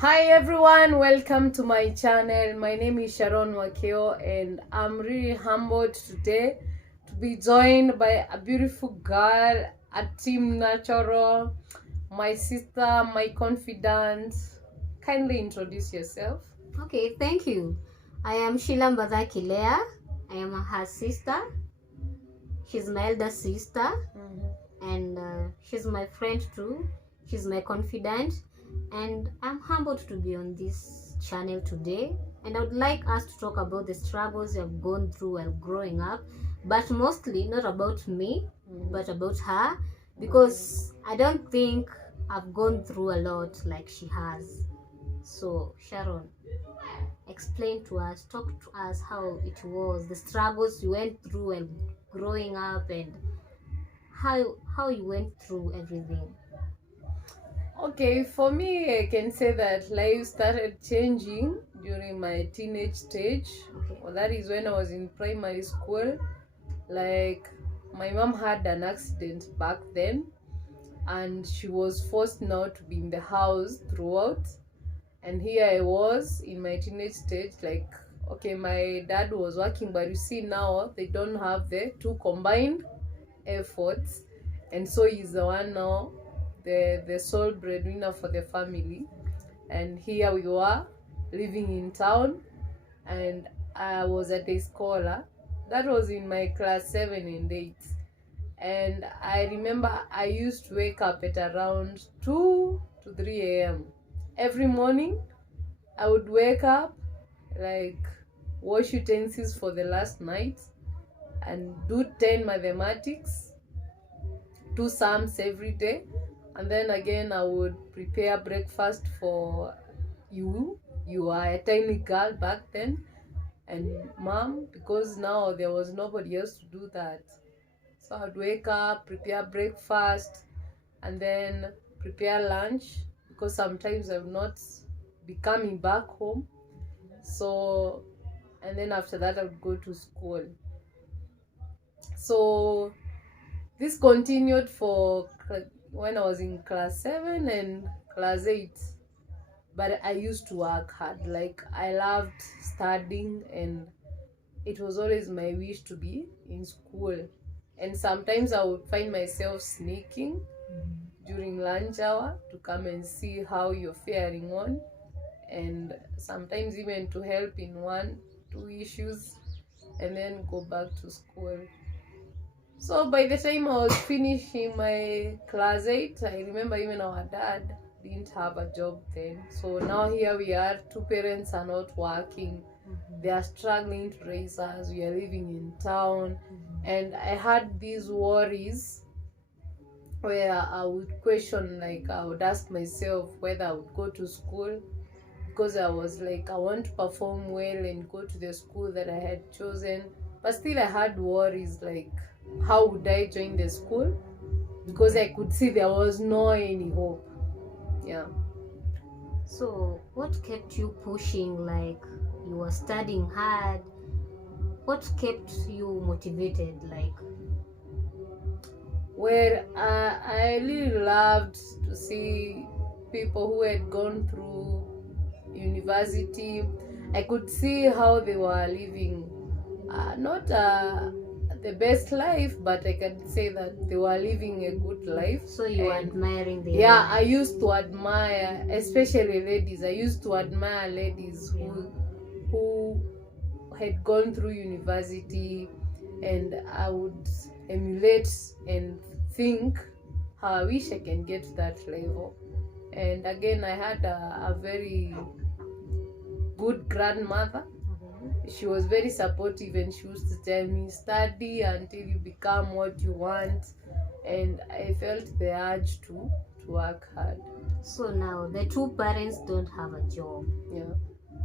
Hi everyone, welcome to my channel. My name is Sharon Wakeo and I'm really humbled today to be joined by a beautiful girl, a team natural, my sister, my confidant. Kindly introduce yourself. Okay, thank you. I am Sheila Mbadha Kilea. I am her sister. She's my elder sister, and she's my friend too. She's my confidant, and I'm humbled to be on this channel today. And I would like us to talk about the struggles I've gone through while growing up, but mostly not about me, but about her, because I don't think I've gone through a lot like she has. So, Sharon, explain to us, talk to us how it was, the struggles you went through and growing up, and how you went through everything. Okay, for me, I can say that life started changing during my teenage stage. Okay. Well, that is when I was in primary school. Like, my mom had an accident back then, and she was forced now to be in the house throughout. And here I was in my teenage stage, like, okay, my dad was working, but you see now they don't have the two combined efforts, and so he's the one now, the sole breadwinner for the family. And here we were living in town, and I was a day scholar. That was in my class 7 and 8. And I remember I used to wake up at around 2 to 3 a.m. every morning. I would wake up, like, wash utensils for the last night, and do 10 mathematics, 2 sums every day. And then again, I would prepare breakfast for you. You are a tiny girl back then, and mom, because now there was nobody else to do that. So I'd wake up, prepare breakfast, and then prepare lunch, because sometimes I would not be coming back home. So, and then after that, I would go to school. So this continued for when I was in class 7 and class 8. But I used to work hard. Like, I loved studying, and it was always my wish to be in school. And sometimes I would find myself sneaking during lunch hour to come and see how you're faring on, and sometimes even to help in 1 2 issues, and then go back to school. So by the time I was finishing my class 8, I remember even our dad didn't have a job then. So now here we are, two parents are not working. They are struggling to raise us. We are living in town. And I had these worries where I would question, like, I would ask myself whether I would go to school, because I was like, I want to perform well and go to the school that I had chosen. But still, I had worries, like, how would I join the school? Because I could see there was no any hope. Yeah. So, what kept you pushing? Like, you were studying hard. What kept you motivated? Like, Well, I really loved to see people who had gone through university. I could see how they were living, not the best life, but I can say that they were living a good life. so you were And admiring their yeah, life. I used to admire, especially ladies. I used to admire ladies who had gone through university, and I would emulate and think how I wish I can get to that level. And again, I had a very good grandmother. She was very supportive, and she used to tell me, study until you become what you want. And I felt the urge to work hard. So now the two parents don't have a job. Yeah.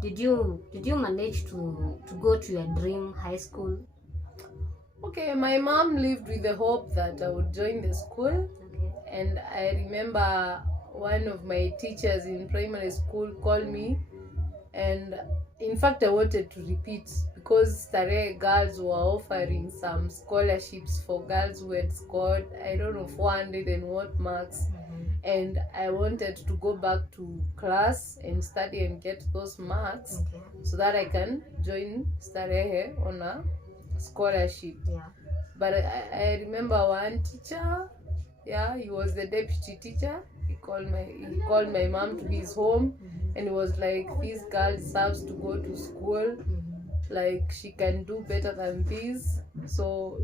Did you manage to go to your dream high school? Okay, my mom lived with the hope that I would join the school. Okay. And I remember one of my teachers in primary school called me, and in fact I wanted to repeat, because Starehe girls were offering some scholarships for girls who had scored, I don't know, 400 and what marks. and I wanted to go back to class and study and get those marks Okay. so that I can join Starehe on a scholarship. Yeah. But I remember one teacher, yeah, he was the deputy teacher. He called my mom to his home, and he was like, "This girl deserves to go to school. Like, she can do better than this. So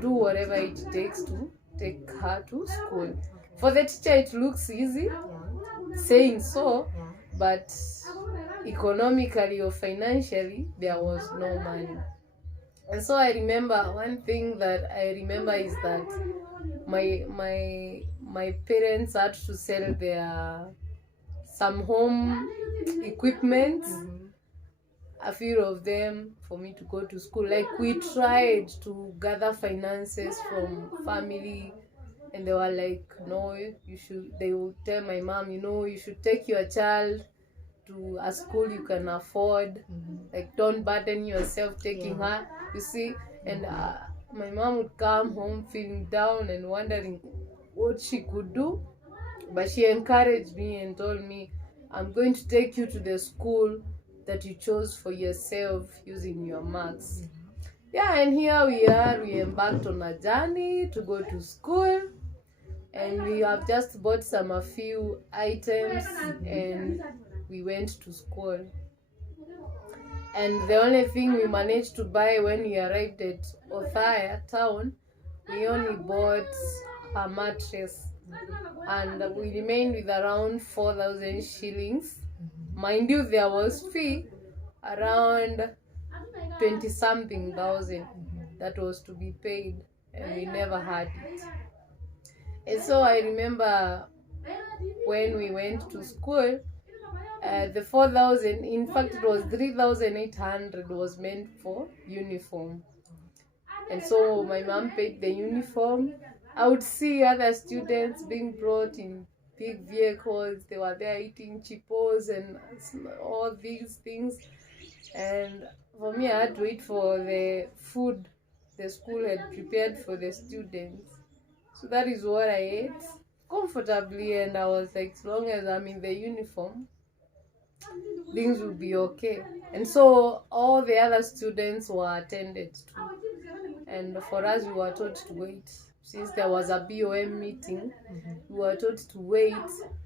do whatever it takes to take her to school." For the teacher, it looks easy Yeah. saying so, Yeah. but economically or financially, there was no money. And so I remember one thing that I remember is that my parents had to sell their some home equipment, a few of them, for me to go to school. Like, we tried to gather finances from family, and they were like, "No, you should." They would tell my mom, "You should take your child to a school you can afford. Like, don't burden yourself taking her." You see, and my mom would come home feeling down and wondering what she could do, but she encouraged me and told me, "I'm going to take you to the school that you chose for yourself using your marks." Yeah, and here we are. We embarked on a journey to go to school, and we have just bought a few items, and we went to school. And the only thing we managed to buy when we arrived at Othaya town, we only bought a mattress, and we remained with around 4,000 shillings. Mind you, there was fee around 20 something thousand that was to be paid, and we never had it. And so I remember when we went to school, the 4,000, in fact it was 3,800, was meant for uniform. And so my mom paid the uniform. I would see other students being brought in big vehicles. They were there eating chipos and all these things. And for me, I had to wait for the food the school had prepared for the students. So that is what I ate comfortably, and I was like, as long as I'm in the uniform, things will be okay. And so all the other students were attended to, and for us, we were told to wait. Since there was a BOM meeting, we were told to wait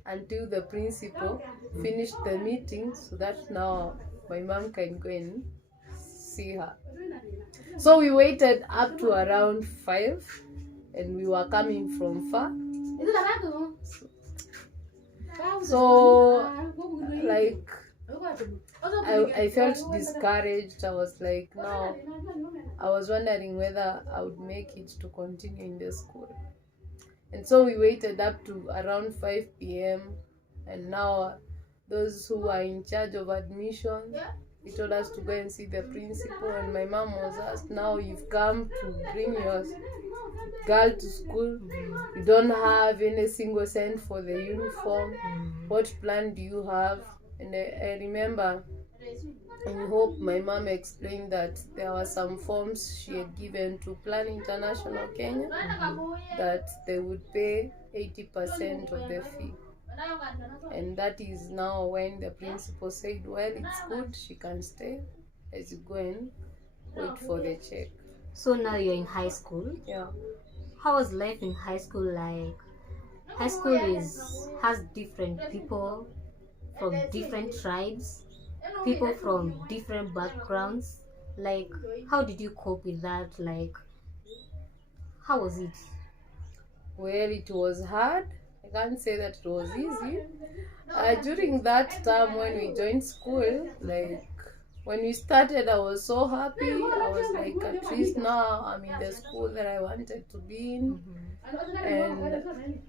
until the principal finished the meeting, so that now my mom can go and see her. So we waited up to around 5, and we were coming from far. So like, I felt discouraged. I was like, no. I was wondering whether I would make it to continue in the school. And so we waited up to around 5 p.m. And now those who are in charge of admission, they told us to go and see the principal. And my mom was asked, "Now you've come to bring your girl to school. You don't have any single cent for the uniform. What plan do you have?" And I remember, I hope my mom explained that there were some forms she had given to Plan International Kenya, that they would pay 80% of the fee. And that is now when the principal said, "Well, it's good, she can stay as you go and wait for the check." So now you're in high school. Yeah. How was life in high school like? High school has different people from different tribes, people from different backgrounds. Like, how did you cope with that? Like, how was it? Well, it was hard. I can't say that it was easy. During that time when we joined school, like, when we started, I was so happy. I was like, at least now I'm in the school that I wanted to be in. And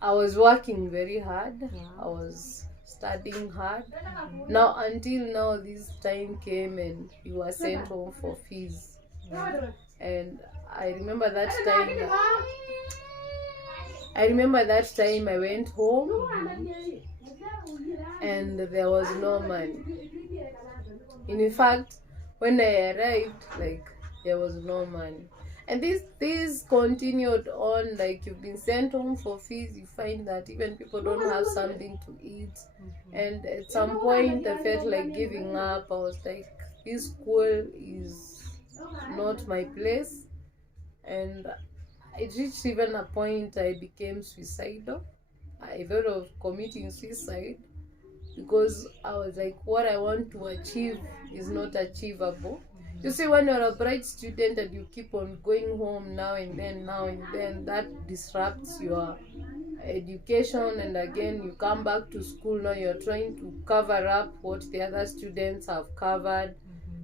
I was working very hard. I was studying hard. Now, until now, this time came and we were sent home for fees. And I remember that time I went home and there was no money. In fact, when I arrived, like, there was no money. And this continued on, like you've been sent home for fees, you find that even people don't have something to eat. And at some point I felt like giving up. I was like, this school is not my place. And it reached even a point I became suicidal. I thought of committing suicide because I was like, what I want to achieve is not achievable. You see, when you're a bright student and you keep on going home now and then, that disrupts your education. And again, you come back to school, now you're trying to cover up what the other students have covered.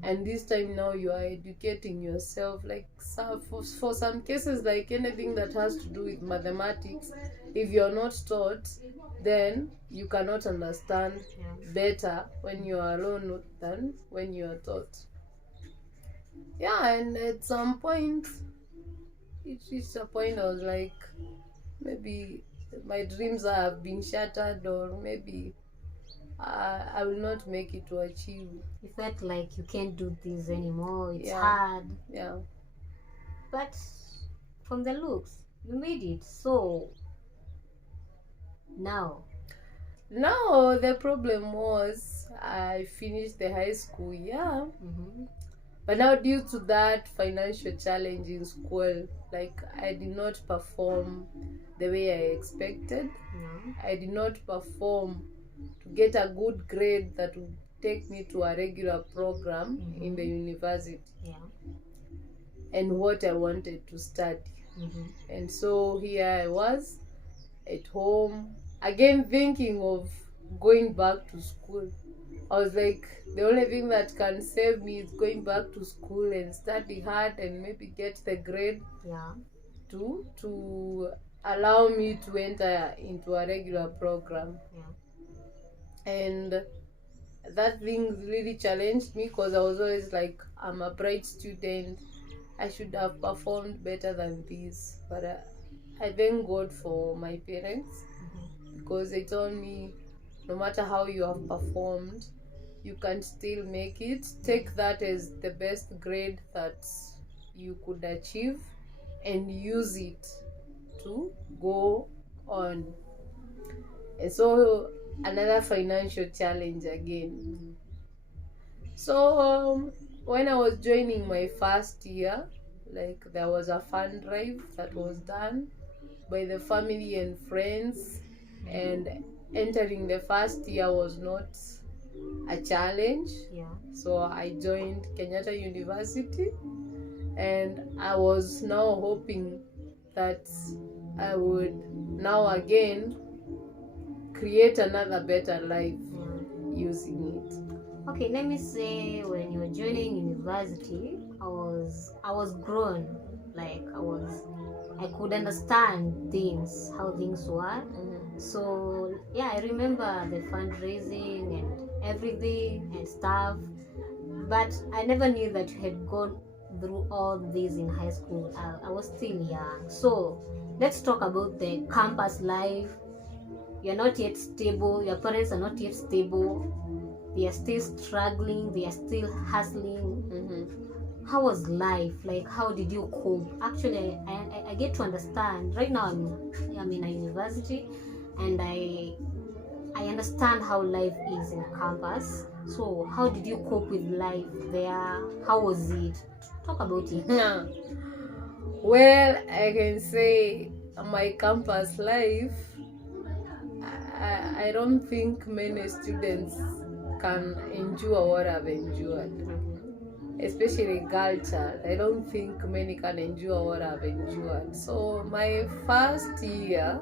And this time now you are educating yourself. Like, so for some cases, like anything that has to do with mathematics, if you're not taught, then you cannot understand better when you are alone than when you are taught. Yeah, and at some point, it reached a point I was like, maybe my dreams have been shattered, or maybe I will not make it to achieve. You felt like you can't do this anymore. It's Yeah. hard. Yeah. But from the looks, you made it. So now, The problem was I finished the high school year, but now due to that financial challenge in school, like I did not perform the way I expected. I did not perform to get a good grade that would take me to a regular program in the university and what I wanted to study. And so here I was at home again thinking of going back to school. I was like, the only thing that can save me is going back to school and study hard and maybe get the grade to allow me to enter into a regular program. And that thing really challenged me because I was always like, I'm a bright student, I should have performed better than this. But I thank God for my parents, because they told me, no matter how you have performed, you can still make it. Take that as the best grade that you could achieve and use it to go on. And so another financial challenge again. So when I was joining my first year, like there was a fund drive that was done by the family and friends, and entering the first year was not a challenge. So I joined Kenyatta University, and I was now hoping that I would now again create another better life using it. Okay, let me say, when you were joining university, I was grown. Like I could understand things, how things were. So yeah, I remember the fundraising and everything and stuff. But I never knew that you had gone through all this in high school. I was still young. So let's talk about the campus life. You're not yet stable. Your parents are not yet stable. They are still struggling. They are still hustling. How was life? Like, how did you cope? Actually, I get to understand. Right now, I'm in a university, and I understand how life is in campus. So, how did you cope with life there? How was it? Talk about it. Well, I can say my campus life, I don't think many students can endure what I've endured. Especially girl child, I don't think many can endure what I've endured. So my first year,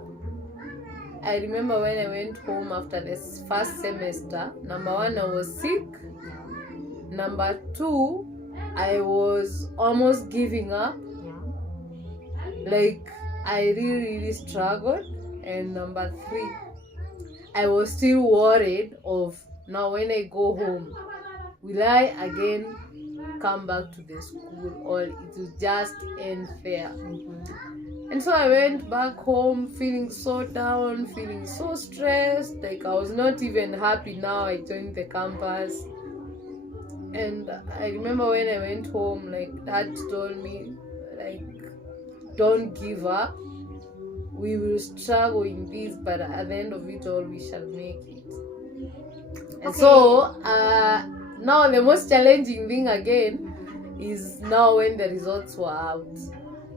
I remember when I went home after this first semester, number one, I was sick. Number two, I was almost giving up. Like, I really struggled. And number three, I was still worried of, now when I go home, will I again come back to the school, or it will just end there? And so I went back home feeling so down, feeling so stressed. Like, I was not even happy now I joined the campus. And I remember when I went home, like, Dad told me, like, don't give up. We will struggle in this, but at the end of it all, we shall make it. And so, now the most challenging thing again is now when the results were out,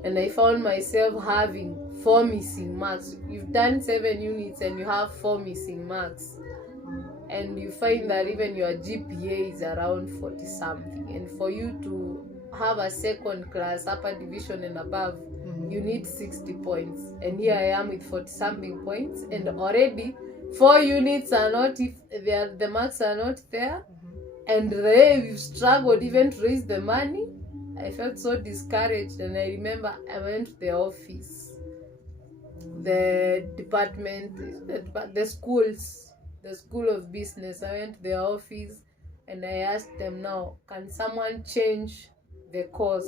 and I found myself having 4 missing marks. You've done 7 units and you have 4 missing marks, and you find that even your GPA is around 40 something, and for you to have a second class upper division and above, you need 60 points, and here I am with 40 something points, and already 4 units are not, if the marks are not there, and the way we've struggled even to raise the money, I felt so discouraged. And I remember I went to the office, the department, the school of business. I went to the office and I asked them, now, can someone change the course?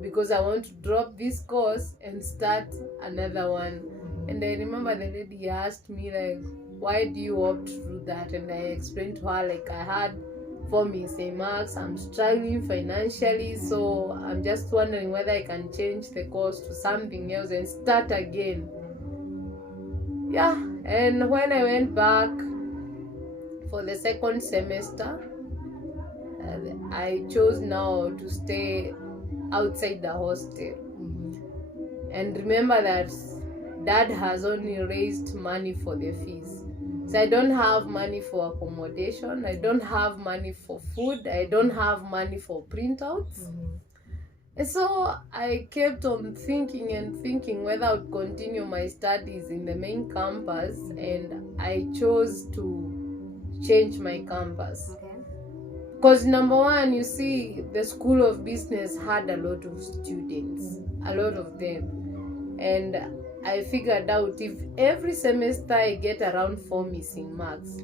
Because I want to drop this course and start another one. And I remember the lady asked me, like, why do you opt to do that? And I explained to her, like, I had 4 missing marks, I'm struggling financially, so I'm just wondering whether I can change the course to something else and start again. Yeah, and when I went back for the second semester, I chose now to stay outside the hostel. And remember that Dad has only raised money for the fees. So I don't have money for accommodation, I don't have money for food, I don't have money for printouts. And so I kept on thinking whether I would continue my studies in the main campus, and I chose to change my campus. Because number one, you see, the School of Business had a lot of students, a lot of them. And I figured out if every semester I get around 4 missing marks.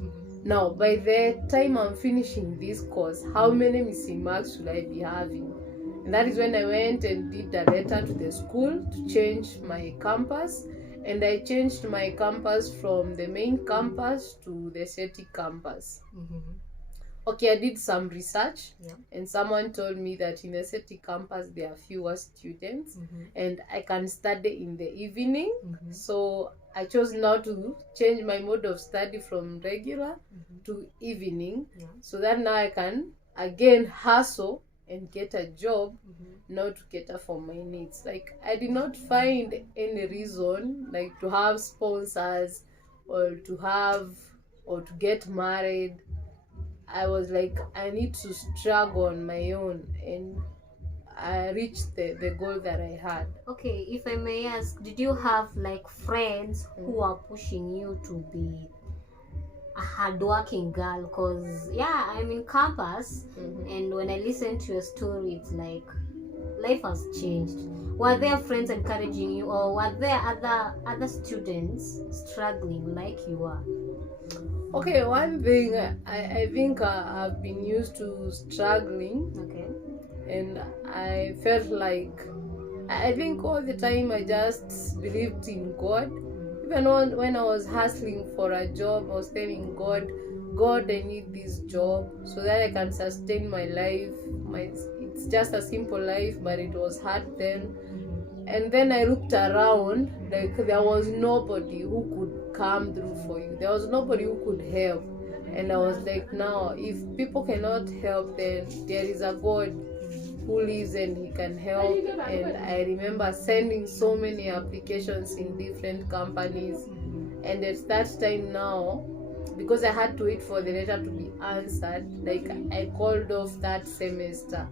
Now, by the time I'm finishing this course, how many missing marks should I be having? And that is when I went and did a letter to the school to change my campus. And I changed my campus from the main campus to the SETI campus. Okay, I did some research, and someone told me that in the SETI campus there are fewer students, and I can study in the evening. So I chose now to change my mode of study from regular to evening, so that now I can again hustle and get a job, now to cater for my needs. Like, I did not find any reason, like, to have sponsors or to get married. I was like, I need to struggle on my own, and I reached the goal that I had. Okay, if I may ask, did you have like friends who are pushing you to be a hardworking girl? Because I'm in campus, and when I listen to your story, it's like life has changed. Were there friends encouraging you, or were there other students struggling like you are? Okay, one thing, I think I've been used to struggling. And I felt like, I think all the time I just believed in God. Even when I was hustling for a job, I was telling God, I need this job so that I can sustain my life. It's just a simple life, but it was hard then. And then I looked around, like, there was nobody who could come through for you. There was nobody who could help. And I was like, now, if people cannot help, then there is a God who lives and he can help. And I remember sending so many applications in different companies. And at that time now, because I had to wait for the letter to be answered, like, I called off that semester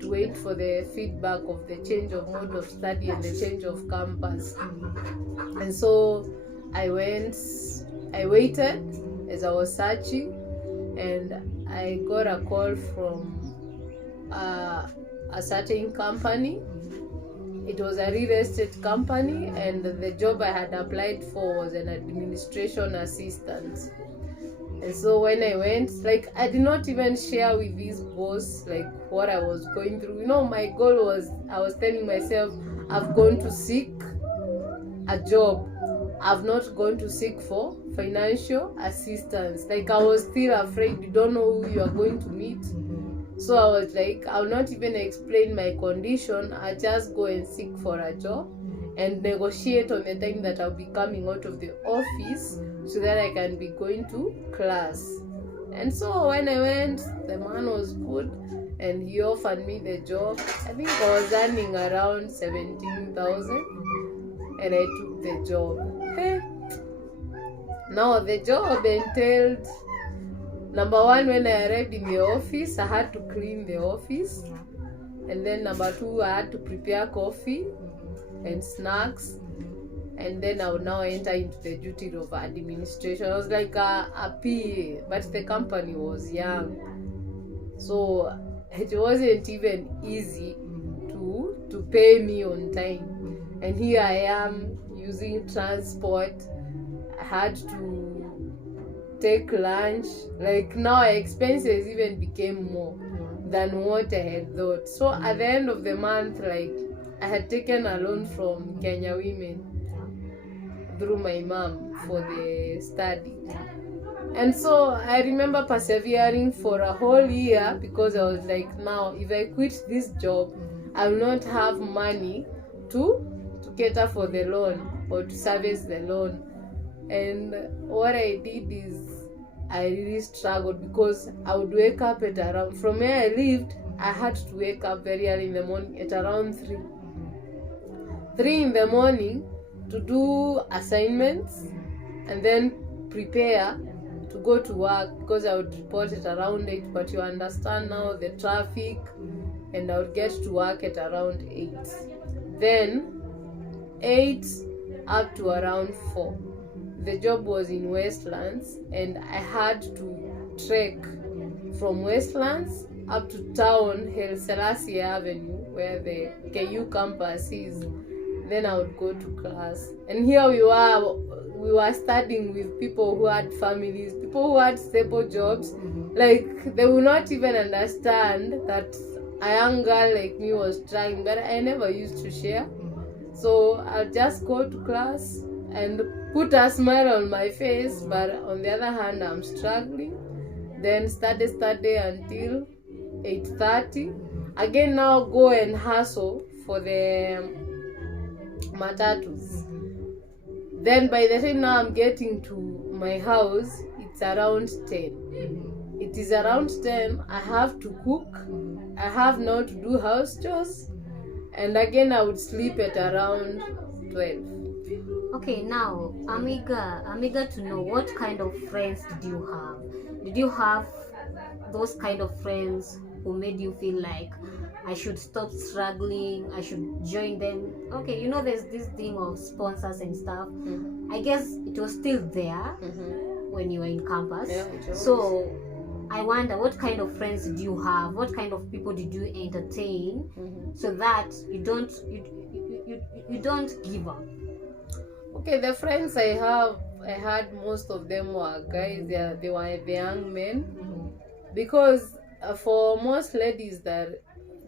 to wait for the feedback of the change of mode of study and the change of campus. And so I waited as I was searching, and I got a call from a certain company. It was a real estate company, and the job I had applied for was an administration assistant. And so when I went, like, I did not even share with this boss, like, what I was going through. You know, my goal was, I was telling myself, I've gone to seek a job. I've not gone to seek for financial assistance. Like, I was still afraid. You don't know who you are going to meet. So I was like, I'll not even explain my condition. I just go and seek for a job and negotiate on the time that I'll be coming out of the office so that I can be going to class. And so when I went, the man was good and he offered me the job. I think I was earning around 17,000 and I took the job. Hey. Now the job entailed, number one, when I arrived in the office, I had to clean the office. And then number two, I had to prepare coffee and snacks. And then I would now enter into the duty of administration. I was like a PA, but the company was young. So it wasn't even easy to pay me on time. And here I am using transport. I had to take lunch. Like now expenses even became more than what I had thought. So at the end of the month, like I had taken a loan from Kenya Women through my mom for the study. And so I remember persevering for a whole year because I was like, now if I quit this job, I will not have money to cater for the loan or to service the loan. And what I did is I really struggled because I would wake up at around, from where I lived, I had to wake up very early in the morning at around 3 in the morning to do assignments and then prepare to go to work because I would report at around 8, but you understand now the traffic, and I would get to work at around 8. Then 8 up to around 4. The job was in Westlands and I had to trek from Westlands up to town, Haile Selassie Avenue, where the KU campus is. Then I would go to class. And here we were studying with people who had families, people who had stable jobs. Like they would not even understand that a young girl like me was trying, but I never used to share. So I'll just go to class and put a smile on my face, but on the other hand I'm struggling. Then study until 8:30. Again now go and hustle for the matatus. Then by the time now I'm getting to my house, it's around 10. It is around 10, I have to cook, I have now to do house chores, and again I would sleep at around 12. Okay, now I'm eager to know, what kind of friends did you have? Did you have those kind of friends who made you feel like I should stop struggling, I should join them? Okay, there's this thing of sponsors and stuff. I guess it was still there when you were in campus. Yeah, so I wonder, what kind of friends did you have? What kind of people did you entertain so that you don't give up? Okay, the friends I had, most of them were guys. They were the young men, because for most ladies that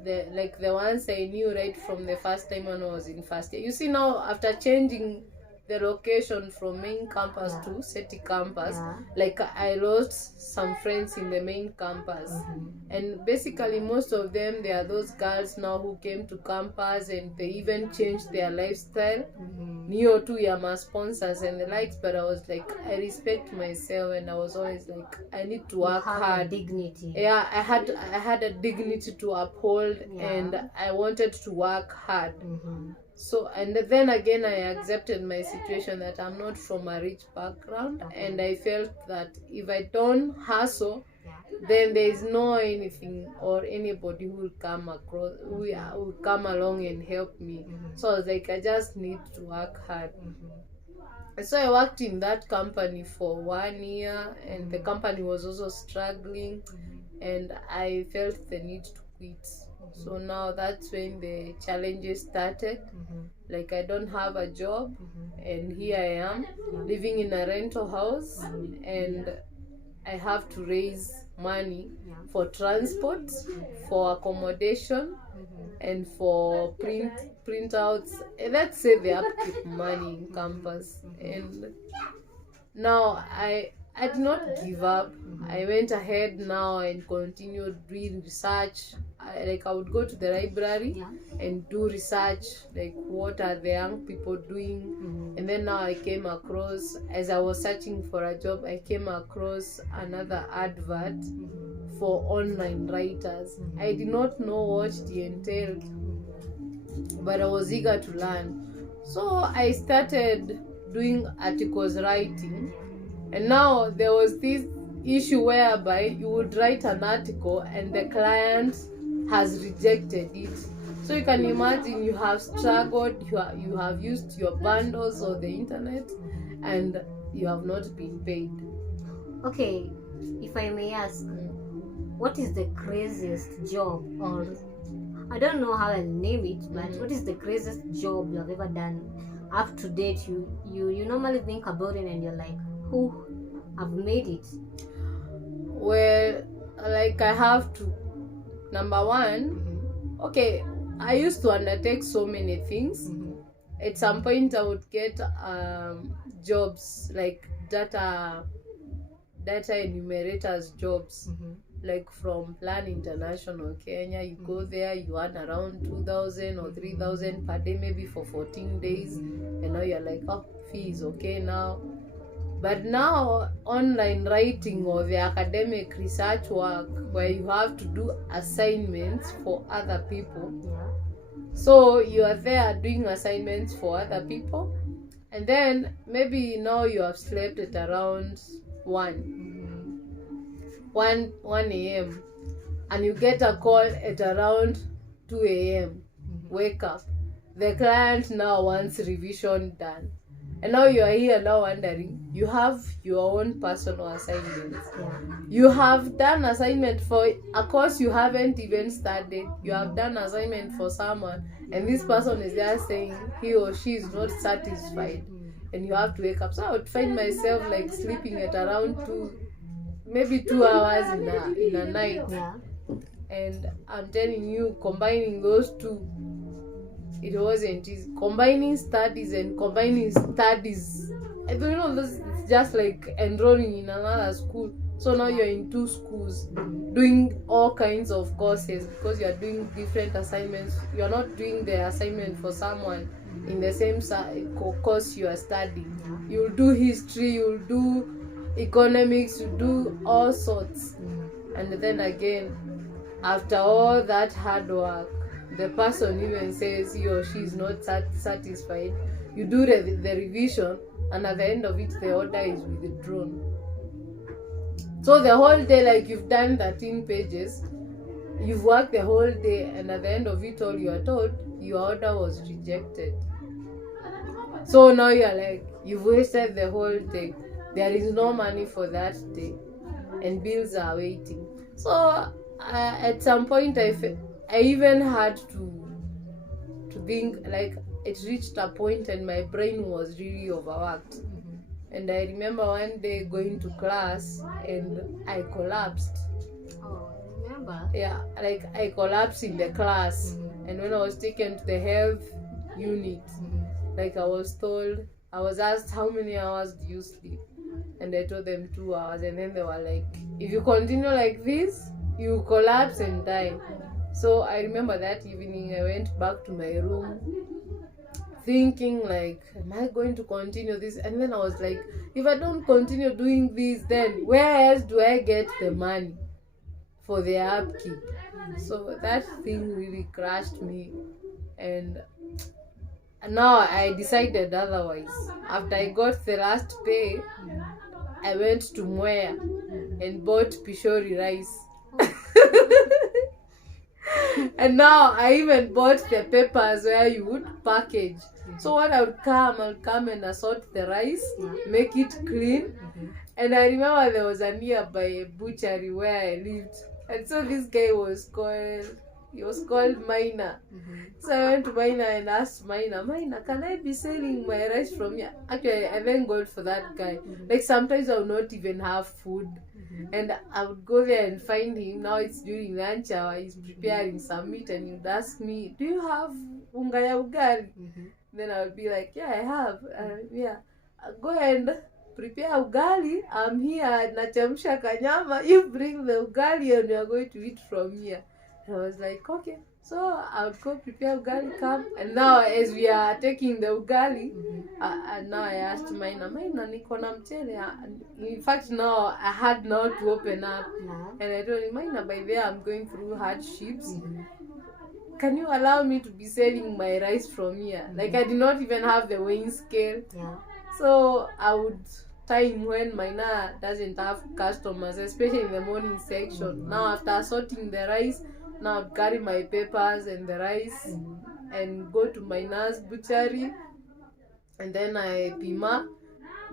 the ones I knew right from the first time when I was in first year. You see now, after changing the location from main campus to city campus, like I lost some friends in the main campus, and basically most of them, they are those girls now who came to campus and they even changed their lifestyle. Neo too, yeah, my sponsors and the likes, but I was like, I respect myself, and I was always like, I need to work hard. Dignity. Yeah, I had a dignity to uphold, and I wanted to work hard. So, and then again, I accepted my situation that I'm not from a rich background, and I felt that if I don't hustle, then there is no anything or anybody who will come across, who will come along and help me. So I was like, I just need to work hard. So I worked in that company for 1 year, and the company was also struggling, and I felt the need to quit. So now that's when the challenges started. Like I don't have a job, and here I am living in a rental house, and I have to raise money for transport, for accommodation, and for printouts. Let's say the upkeep money in campus. And now I did not give up. I went ahead now and continued doing research. I would go to the library Yeah. and do research, like what are the young people doing. And then now I came across, as I was searching for a job, I came across another advert for online writers. I did not know what it entailed, but I was eager to learn. So I started doing articles writing. And now there was this issue whereby you would write an article and the client has rejected it. So you can imagine you have struggled, you have used your bundles or the internet, and you have not been paid. Okay, if I may ask, what is the craziest job, or I don't know how I'll name it, but what is the craziest job you have ever done up to date? You normally think about it and you're like, who have made it? Well, like I have to. Number one, okay, I used to undertake so many things. At some point, I would get jobs like data enumerators jobs, like from Plan International Kenya. You go there, you earn around 2,000 or 3,000 per day, maybe for 14 days, and now you're like, oh, fee is okay now. But now online writing or the academic research work, where you have to do assignments for other people. So you are there doing assignments for other people, and then maybe now you have slept at around 1 a.m. and you get a call at around 2 a.m. Wake up. The client now wants revision done. And now you are here now wondering, you have your own personal assignments. You have done assignment for a course you haven't even studied. You have done assignment for someone, and this person is there saying he or she is not satisfied, and you have to wake up. So I would find myself like sleeping at around 2 hours in a night. And I'm telling you, combining those two, it wasn't easy. Combining studies. I don't know, it's just like enrolling in another school. So now you're in 2 schools doing all kinds of courses because you're doing different assignments. You're not doing the assignment for someone in the same course you are studying. You'll do history, you'll do economics, you do all sorts. And then again, after all that hard work, the person even says he or she is not satisfied. You do the revision, and at the end of it, the order is withdrawn. So the whole day, like you've done 13 pages, you've worked the whole day, and at the end of it all, you are told your order was rejected. So now you're like, you've wasted the whole day. There is no money for that day, and bills are waiting. So at some point, I even had to think, like, it reached a point and my brain was really overworked. And I remember one day going to class and I collapsed. Oh, I remember? Yeah, like I collapsed in the class. And when I was taken to the health unit, like I was asked, how many hours do you sleep? And I told them 2 hours. And then they were like, if you continue like this, you collapse and die. So I remember that evening I went back to my room thinking, like, am I going to continue this? And then I was like, if I don't continue doing this, then where else do I get the money for the upkeep? So that thing really crushed me, and now I decided otherwise. After I got the last pay, I went to Mwea and bought Pishori rice. And now I even bought the papers where you would package. So when I'll come and assort the rice, make it clean. And I remember there was a nearby butchery where I lived. And so this guy was called Maina. So I went to Maina and asked Maina, can I be selling my rice from here? Actually, I then got for that guy. Like sometimes I would not even have food. And I would go there and find him. Now it's during lunch hour. He's preparing some meat and he'd ask me, do you have unga ya ugali? Then I would be like, yeah, I have. Yeah. Go and prepare ugali, I'm here, nachemsha kanyama, you bring the ugali and we are going to eat from here. And I was like, okay. So I would go prepare ugali, come, and now as we are taking the ugali, and now I asked Maina, niko na mchele. In fact, now I had now to open up, and I told him, Maina, by the way, I'm going through hardships. Can you allow me to be selling my rice from here? Like, I did not even have the weighing scale. Yeah. So I would time when Maina doesn't have customers, especially in the morning section. Now after sorting the rice, now I'd carry my papers and the rice and go to Maina's butchery, and then I pima,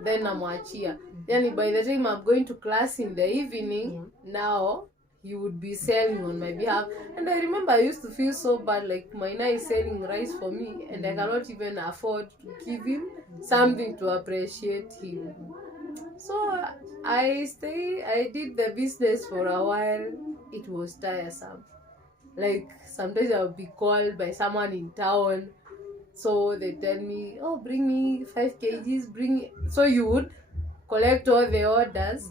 then namwachia. Then by the time I'm going to class in the evening, now he would be selling on my behalf. And I remember I used to feel so bad, like Maina is selling rice for me and I cannot even afford to give him something to appreciate him. So I did the business for a while. It was tiresome. Like, sometimes I would be called by someone in town, so they tell me, oh, bring me 5 kgs, bring it. So you would collect all the orders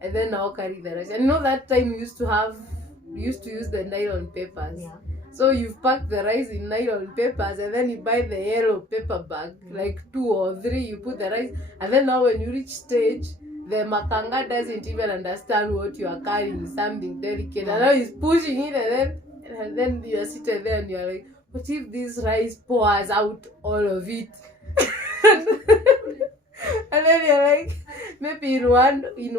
and then I'll carry the rice. And you know that time you used to use the nylon papers. Yeah. So you've packed the rice in nylon papers and then you buy the yellow paper bag, like 2 or 3, you put the rice, and then now when you reach stage, the makanga doesn't even understand what you are carrying, something delicate, and now he's pushing it, and then you are sitting there and you are like, what if this rice pours out all of it? And then you're like, maybe in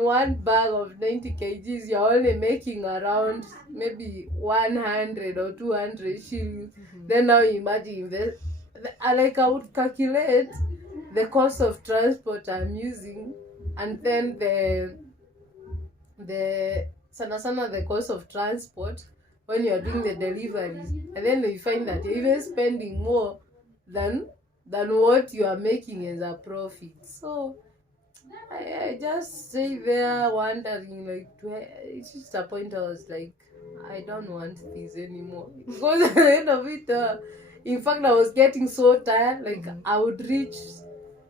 one bag of 90 kgs, you're only making around maybe 100 or 200 shillings. Then now imagine like I would calculate the cost of transport I'm using, and then the cost of transport when you're doing the deliveries, and then you find that you're even spending more than what you are making as a profit. So I just stay there wondering, like, it's just a point I was like, I don't want this anymore. Because at the end of it, in fact, I was getting so tired. Like, I would reach,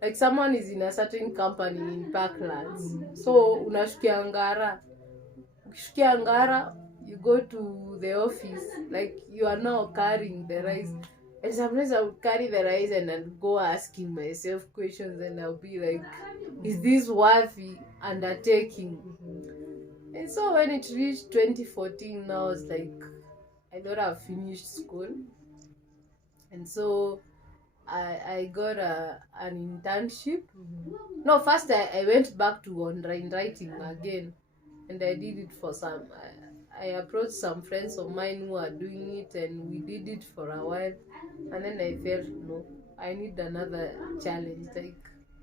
like, someone is in a certain company in Parklands. So unashukia Ngara. Ukishukia Ngara, you go to the office, like, you are now carrying the rice. And sometimes I would carry the rice and I'd go asking myself questions, and I'll be like, is this worthy undertaking? And so when it reached 2014, I was like, I thought I've finished school. And so I got an internship. No, first I went back to online writing again, and I did it for some. I approached some friends of mine who are doing it, and we did it for a while. And then I felt, no, I need another challenge. Like,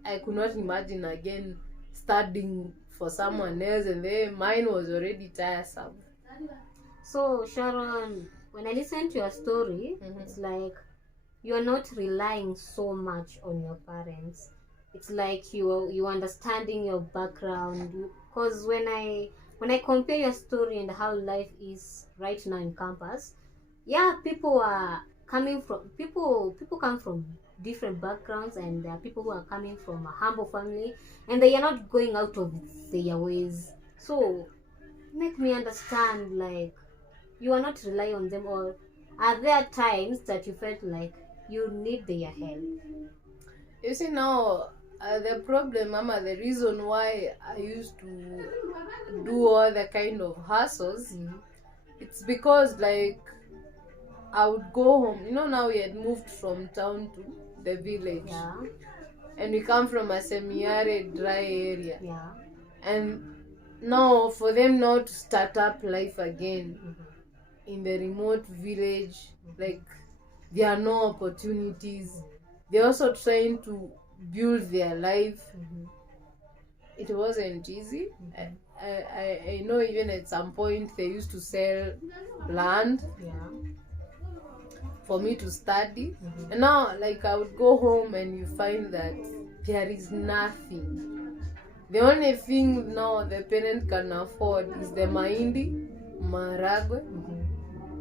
I could not imagine again studying for someone else, and then mine was already tiresome. So Sharon, when I listen to your story, it's like you are not relying so much on your parents. It's like you understanding your background. Because when I compare your story and how life is right now in campus, yeah, people come from different backgrounds, and there are people who are coming from a humble family and they are not going out of their ways. So make me understand, like, you are not relying on them, or are there times that you felt like you need their help? You see, now the problem, Mama, the reason why I used to do all the kind of hustles, it's because, like, I would go home. You know, now we had moved from town to the village. Yeah. And we come from a semi-arid, dry area. Yeah. And now for them now to start up life again in the remote village, like, there are no opportunities. They're also trying to build their life. It wasn't easy. I know even at some point they used to sell land for me to study. And now, like, I would go home and you find that there is nothing. The only thing now the parent can afford is the mahindi, maragwe,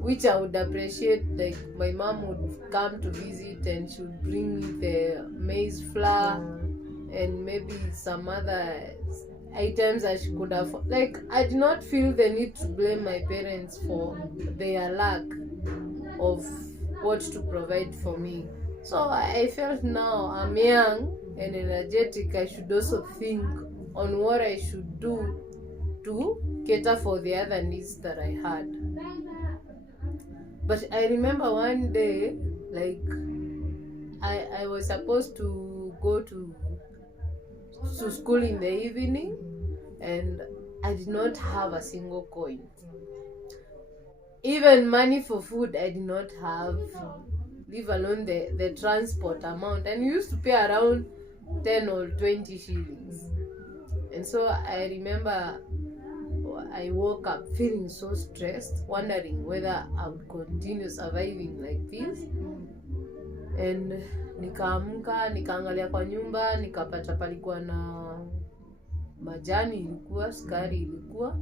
which I would appreciate. Like, my mom would come to visit and she would bring me the maize flour and maybe some other items that she could afford. Like, I did not feel the need to blame my parents for their lack of what to provide for me. So I felt now I'm young and energetic, I should also think on what I should do to cater for the other needs that I had. But I remember one day, like, I was supposed to go to school in the evening, and I did not have a single coin. Even money for food I did not have, leave alone the transport amount, and we used to pay around 10 or 20 shillings. And so I remember I woke up feeling so stressed, wondering whether I would continue surviving like this. And nikaamka, nikaangalia kwa nyumba, nikapata palikuwa na majani ilikuwa, sukari ilikuwa.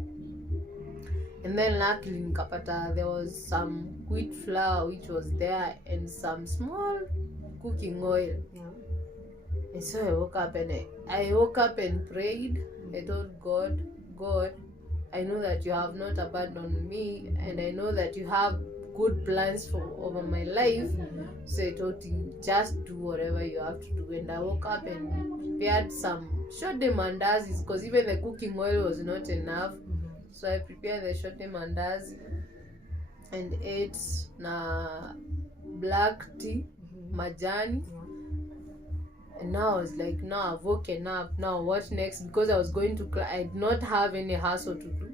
And then luckily nikapata there was some wheat flour which was there, and some small cooking oil. And so I woke up and prayed. I told God, I know that you have not abandoned me, and I know that you have good plans over my life. So I told him, just do whatever you have to do. And I woke up and prepared some short mandazis, because even the cooking oil was not enough. So I prepared the short mandazi and ate na black tea, majani. And now I was like, now I've woken up, now what next? Because I was going to class, I did not have any hassle to do.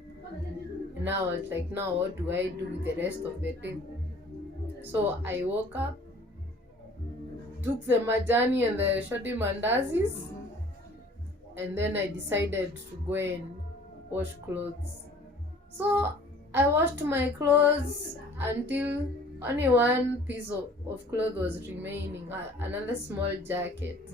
And now I was like, now what do I do with the rest of the day? So I woke up, took the majani and the shorty mandazis, and then I decided to go and wash clothes. So I washed my clothes until only one piece of cloth was remaining, another small jacket.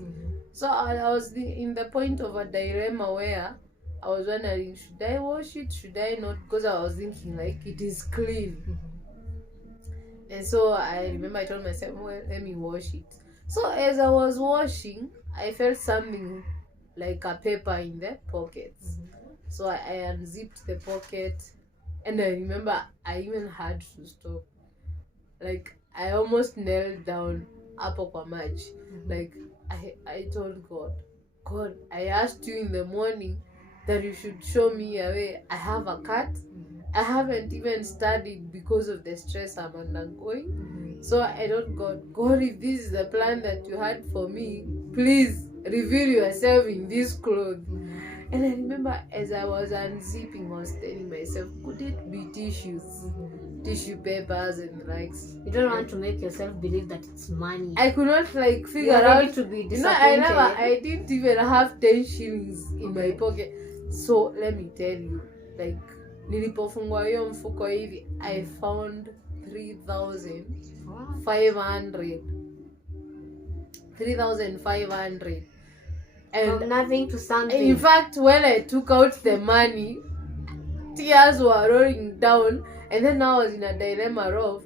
So I was in the point of a dilemma where I was wondering, should I wash it, should I not? Because I was thinking, like, it is clean. And so I remember I told myself, well, let me wash it. So as I was washing, I felt something like a paper in the pockets. So I unzipped the pocket, and I remember I even had to stop. Like, I almost knelt down hapo kwa maji. Like, I told God, I asked you in the morning that you should show me a way. I have a cat. I haven't even studied because of the stress I'm undergoing. So I told God, if this is the plan that you had for me, please reveal yourself in this clothes. And I remember as I was unzipping, I was telling myself, could it be tissues, tissue papers and likes? You don't want to make yourself believe that it's money. I could not figure out to be disappointed. I didn't even have 10 shillings in my pocket. So let me tell you, like, nilipofungua hiyo mfuko hivi, I found 3,500. 3,500. And from nothing to something. In fact, when I took out the money, tears were rolling down. And then I was in a dilemma of,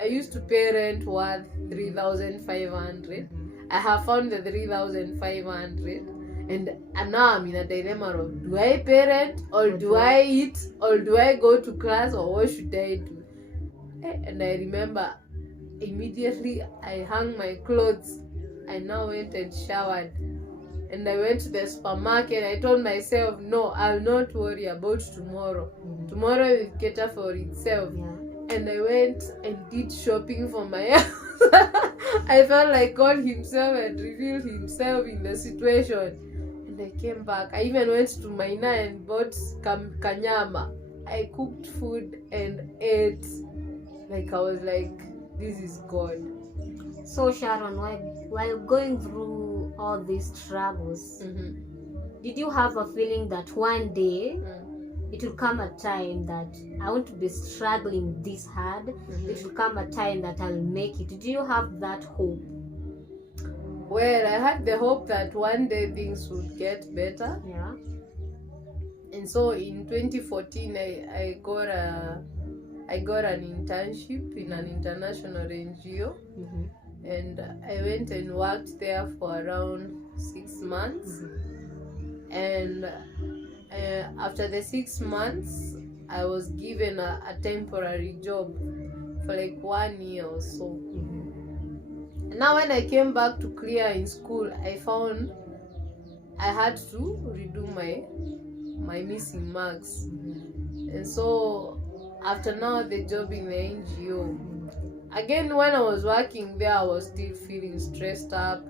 I used to pay rent worth 3,500. I have found the 3,500. And now I'm in a dilemma of, do I pay rent, or do I eat, or do I go to class, or what should I do? And I remember immediately I hung my clothes. I now went and showered. And I went to the supermarket. I told myself, no, I'll not worry about tomorrow. Tomorrow will cater for itself. And I went and did shopping for my house. I felt like God himself had revealed himself in the situation. And I came back. I even went to Maina and bought kanyama. I cooked food and ate. Like, I was like, this is God. So Sharon, while going through all these struggles, did you have a feeling that one day it will come a time that I want to be struggling this hard? It will come a time that I'll make it. Did you have that hope? Well, I had the hope that one day things would get better. Yeah. And so in 2014, I got an internship in an international NGO. And I went and worked there for around 6 months. And after the 6 months, I was given a temporary job for like 1 year or so. Now when I came back to clear in school, I found I had to redo my missing marks. And so after now the job in the NGO, again when I was working there, I was still feeling stressed up.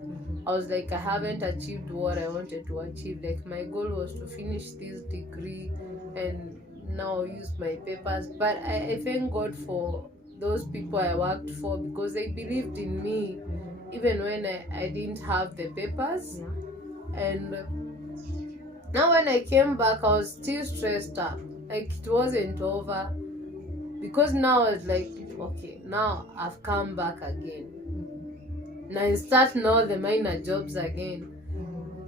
I was like, I haven't achieved what I wanted to achieve. Like my goal was to finish this degree and now use my papers. But I thank God for those people I worked for, because they believed in me even when I didn't have the papers. And now when I came back, I was still stressed up. Like it wasn't over, because now it's like, okay, now I've come back again. Now I start now the minor jobs again.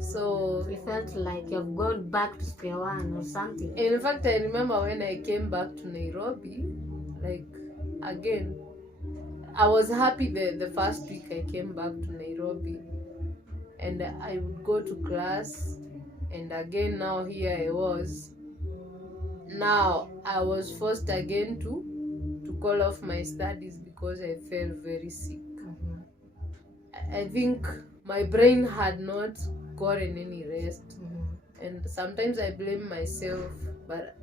So You felt like you've gone back to square one or something. in fact, I remember when I came back to Nairobi, like again, I was happy the first week I came back to Nairobi, and I would go to class, and again now here I was. Now I was forced again to call off my studies because I felt very sick. I think my brain had not gotten any rest, and sometimes I blame myself, but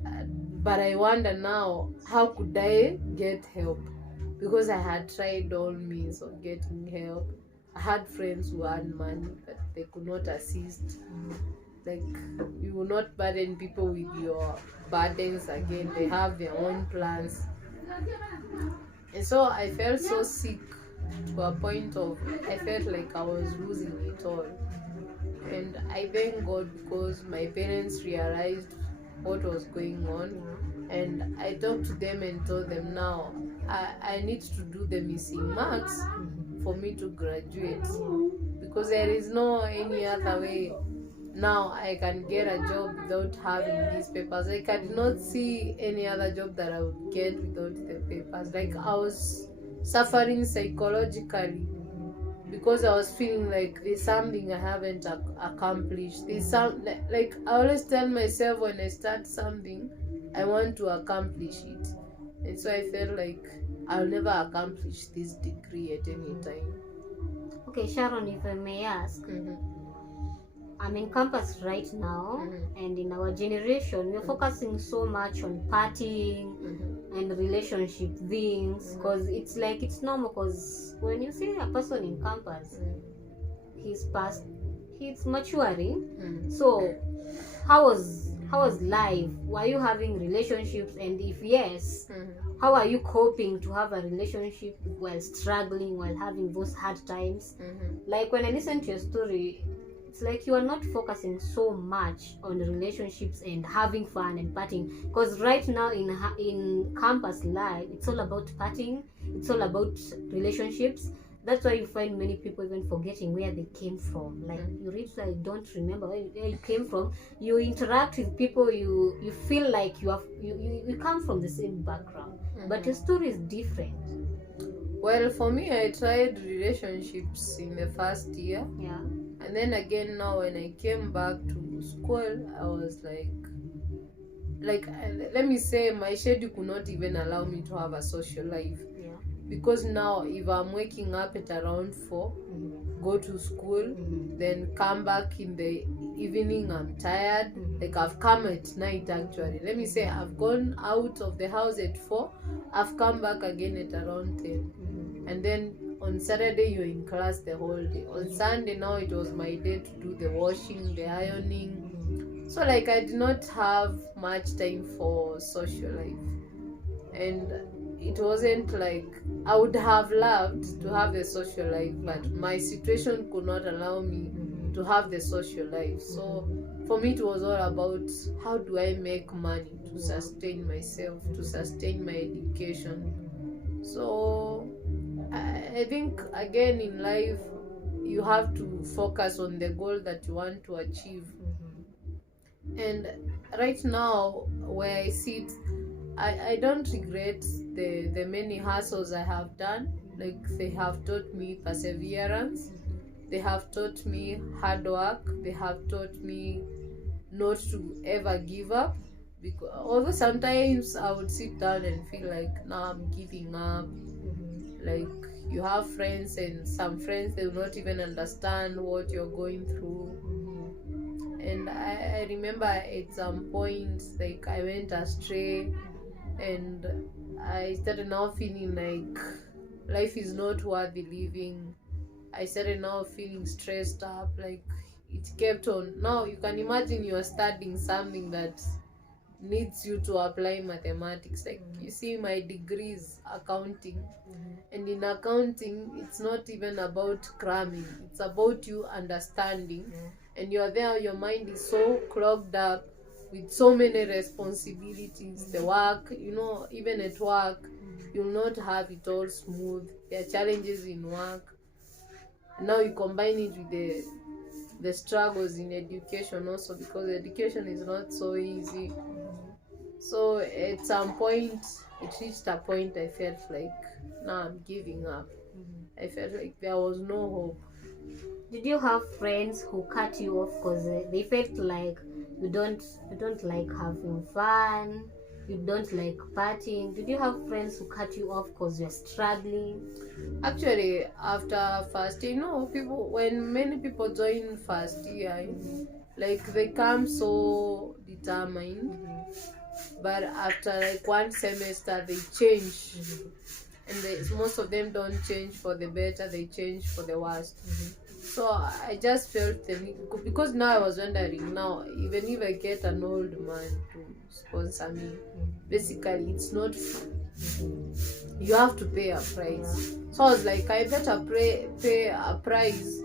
I wonder now, how could I get help? Because I had tried all means of getting help. I had friends who had money, but they could not assist. Like, you will not burden people with your burdens again. They have their own plans. And so I felt so sick to a point of, I felt like I was losing it all. And I thank God because my parents realized what was going on, and I talked to them and told them, now I need to do the missing marks for me to graduate, because there is no any other way. Now I can get a job without having these papers. Like, I did not see any other job that I would get without the papers. Like, I was suffering psychologically because I was feeling like there's something I haven't accomplished. There's some, like I always tell myself, when I start something, I want to accomplish it. And so I felt like I'll never accomplish this degree at any time. Okay, Sharon, if I may ask, I'm in campus right now, and in our generation, we're focusing so much on partying and relationship things, because it's like it's normal. Because when you see a person in campus, he's maturing. So, how was life? Were you having relationships? And if yes, how are you coping to have a relationship while struggling, while having those hard times? Like, when I listen to your story, it's like you are not focusing so much on relationships and having fun and partying, because right now in campus life, it's all about partying, it's all about relationships. That's why you find many people even forgetting where they came from. Like, you literally don't remember where you came from. You interact with people, you feel like you come from the same background, but your story is different. Well, for me, I tried relationships in the first year. Yeah. And then again, now when I came back to school, I was like, let me say, my schedule could not even allow me to have a social life. Yeah. Because now, if I'm waking up at around 4, go to school, then come back in the evening, I'm tired. Like, I've come at night actually. Let me say, I've gone out of the house at 4, I've come back again at around 10. And then on Saturday, you're in class the whole day. On Sunday, now it was my day to do the washing, the ironing. So, like, I did not have much time for social life. And it wasn't like, I would have loved to have the social life, but my situation could not allow me to have the social life. So, for me, it was all about, how do I make money to sustain myself, to sustain my education. So, I think again in life, you have to focus on the goal that you want to achieve. And right now, where I sit, I don't regret the many hustles I have done. Like, they have taught me perseverance. They have taught me hard work. They have taught me not to ever give up. Because although sometimes I would sit down and feel like now I'm giving up. Like you have friends, and some friends they will not even understand what you're going through. And I remember at some point, like I went astray, and I started now feeling like life is not worthy living. I started now feeling stressed up, like it kept on. Now you can imagine you are studying something that needs you to apply mathematics. Like you see, my degree is accounting, and in accounting, it's not even about cramming, it's about you understanding. And you're there, your mind is so clogged up with so many responsibilities. The work, even at work, you'll not have it all smooth. There are challenges in work. Now you combine it with the struggles in education also, because education is not so easy. So at some point, it reached a point I felt like, now I'm giving up. I felt like there was no hope. Did you have friends who cut you off because they felt like you don't like having fun, you don't like partying? Did you have friends who cut you off because you're struggling? Actually, after first year, when many people join first year, like they come so determined, but after like one semester they change. And most of them don't change for the better, they change for the worst. So I just felt the need, because now I was wondering, now even if I get an old man to sponsor me, basically it's not free. You have to pay a price. So I was like, I better pay a price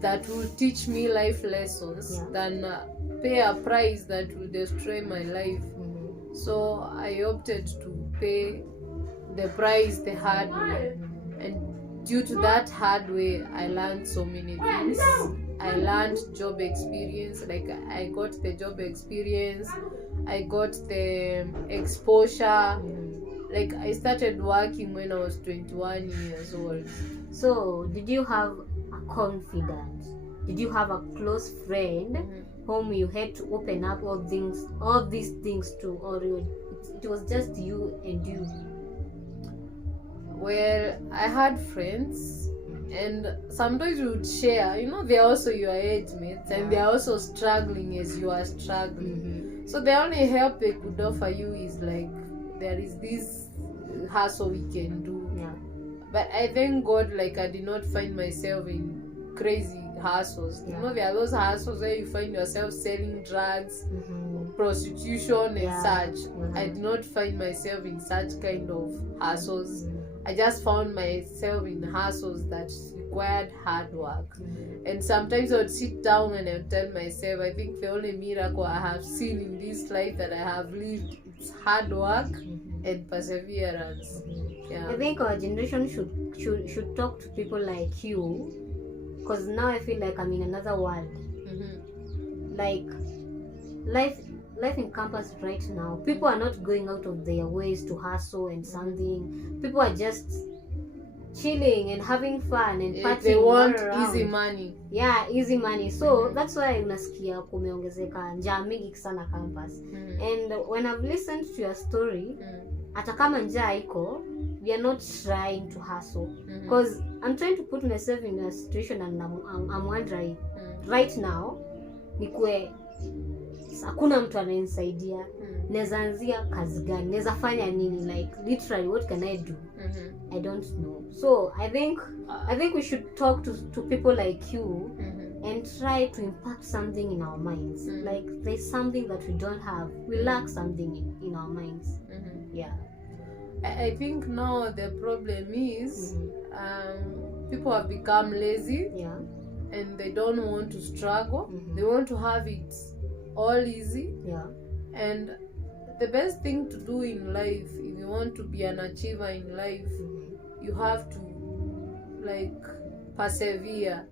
that will teach me life lessons than pay a price that will destroy my life. So I opted to pay the price the hard way. And due to that hard way, I learned so many things. I learned job experience. Like I got the job experience, I got the exposure. Like I started working when I was 21 years old. So did you have a confidant? Did you have a close friend whom you had to open up all these things to, or it was just you and you? Well, I had friends, and sometimes we would share. They're also your age mates, and they're also struggling as you are struggling. So the only help they could offer you is like, there is this hustle we can do. But I thank God, like I did not find myself in crazy hustles. There are those hustles where you find yourself selling drugs, prostitution and such. I did not find myself in such kind of hustles. I just found myself in hustles that required hard work. And sometimes I would sit down and I would tell myself, I think the only miracle I have seen in this life that I have lived, it's hard work and perseverance. I think our generation should talk to people like you, because now I feel like I'm in another world. Like life in campus right now, people are not going out of their ways to hustle and something. People are just chilling and having fun and partying. They want easy money. Easy money. So that's why unasikia kumeongezeka njaa mingi sana campus. And when I've listened to your story, hata kama njaa iko, we are not trying to hustle. Because I'm trying to put myself in a situation, and I'm wondering right now, nikue hakuna mtu ananisaidia, naweza anzia kazi gani, naweza fanya nini, like literally what can I do? I don't know. So I think we should talk to people like you and try to impact something in our minds. Like there's something that we don't have, we lack something in our minds. I think now the problem is people have become lazy, and they don't want to struggle. They want to have it all easy. And the best thing to do in life, if you want to be an achiever in life, you have to like persevere.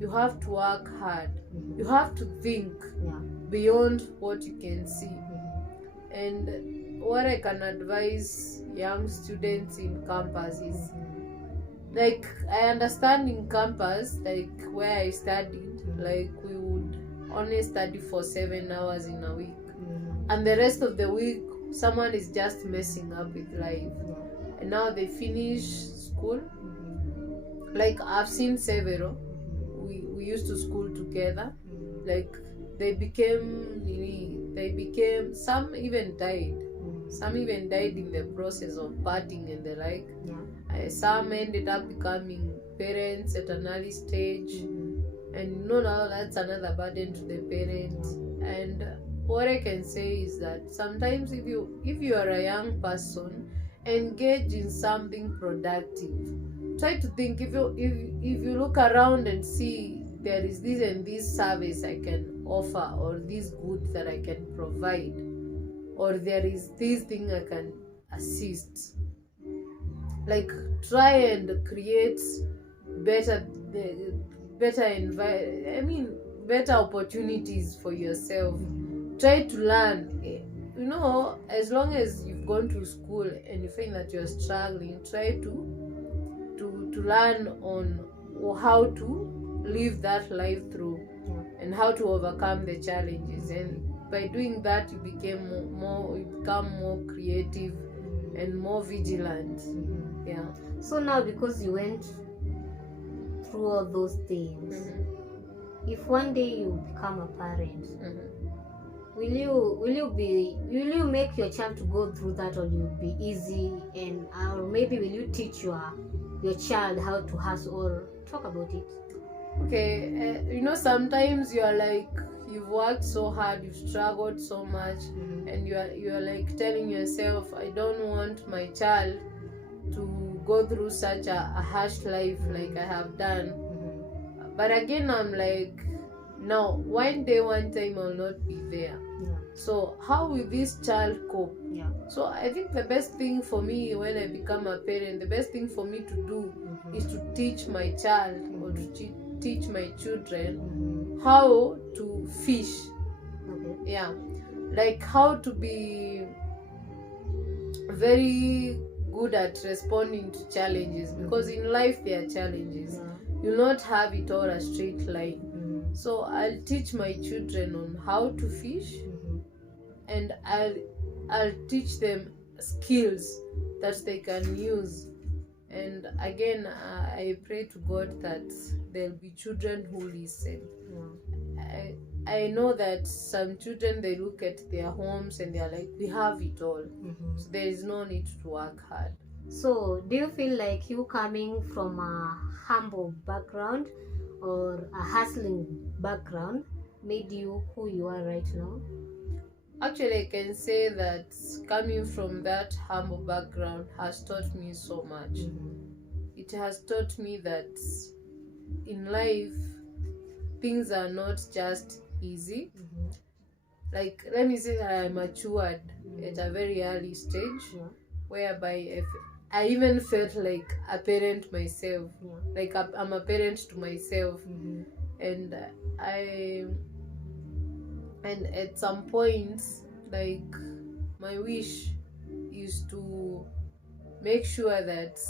You have to work hard. You have to think beyond what you can see. And what I can advise young students in campus is, like I understand in campus, like where I studied, like we would only study for 7 hours in a week, and the rest of the week someone is just messing up with life. And now they finish school. Like I've seen several. We used to school together. Like they became some even died. Some even died in the process of partying and the like. Some ended up becoming parents at an early stage, and now that's another burden to the parents. And what I can say is that sometimes if you are a young person, engage in something productive. Try to think, if you look around and see there is this and this service I can offer, or this good that I can provide, or there is this thing I can assist, like try and create better opportunities for yourself. Try to learn, as long as you've gone to school and you find that you're struggling, try to learn on how to live that life through, and how to overcome the challenges. And by doing that, you become more creative and more vigilant. Yeah. So now, because you went through all those things, if one day you become a parent, will you make your child to go through that, or will you be easy, and or maybe will you teach your child how to hustle, or talk about it? Okay, sometimes you're like, you've worked so hard, you've struggled so much, and you're like telling yourself, I don't want my child to go through such a harsh life like I have done. But again, I'm like, no, one time I'll not be there. So how will this child cope? So I think the best thing for me when I become a parent, the best thing for me to do is to teach my child, or to teach my children how to fish. Yeah, like how to be very good at responding to challenges, because in life there are challenges. You'll not have it all a straight line. So I'll teach my children on how to fish, and I'll teach them skills that they can use. And again, I pray to God that there'll be children who listen. I know that some children, they look at their homes and they're like, we have it all. So there is no need to work hard. So do you feel like you coming from a humble background or a hustling background made you who you are right now? Actually, I can say that coming from that humble background has taught me so much. It has taught me that in life, things are not just easy. Like, let me say that I matured at a very early stage, whereby I even felt like a parent myself. Like I'm a parent to myself. And and at some point, like, my wish is to make sure that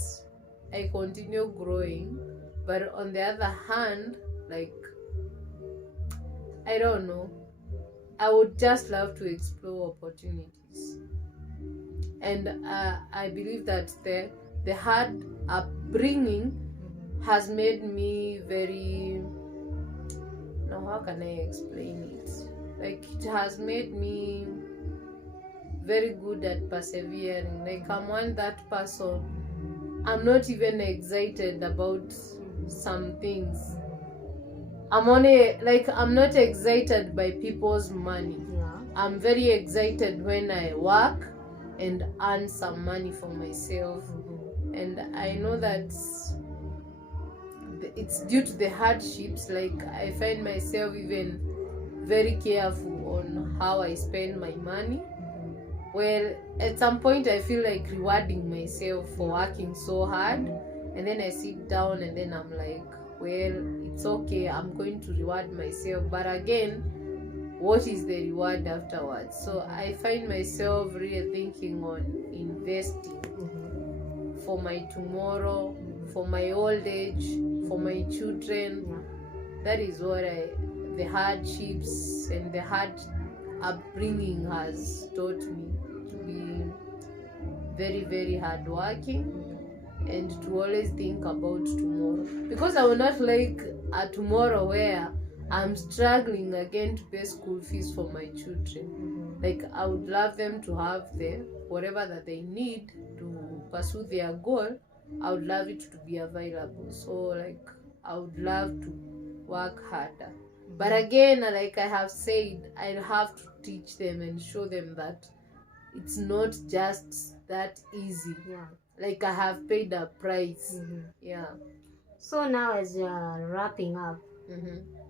I continue growing, but on the other hand, like, I don't know, I would just love to explore opportunities. And I believe that the hard upbringing has made me very, now how can I explain it? Like, it has made me very good at persevering. Like, I'm that person, I'm not even excited about some things. I'm not excited by people's money. I'm very excited when I work and earn some money for myself. And I know that it's due to the hardships. Like, I find myself even very careful on how I spend my money. Well, at some point I feel like rewarding myself for working so hard, and then I sit down and then I'm like, well, it's okay, I'm going to reward myself, but again, what is the reward afterwards? So I find myself really thinking on investing for my tomorrow, for my old age, for my children. That is what the hardships and the hard upbringing has taught me, to be very, very hardworking and to always think about tomorrow. Because I will not like a tomorrow where I'm struggling again to pay school fees for my children. Like, I would love them to have whatever that they need to pursue their goal. I would love it to be available. So like, I would love to work harder. But again, like I have said, I have to teach them and show them that it's not just that easy. Like, I have paid a price. So now, as you are wrapping up,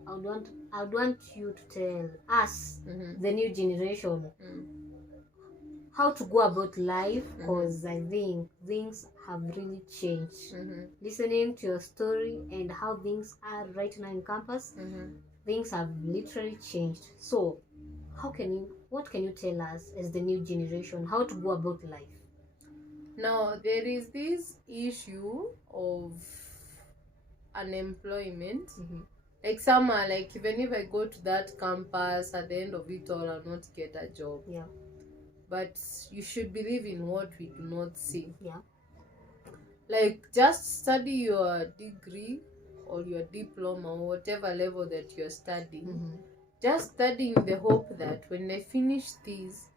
I would want you to tell us, the new generation, how to go about life, because I think things have really changed. Listening to your story and how things are right now in campus, things have literally changed. So what can you tell us as the new generation, how to go about life? Now, there is this issue of unemployment. Like, some are like, even if I go to that campus, at the end of it all, I'll not get a job. But you should believe in what we do not see. Like, just study your degree or your diploma or whatever level that you're studying. Just study in the hope that when I finish this,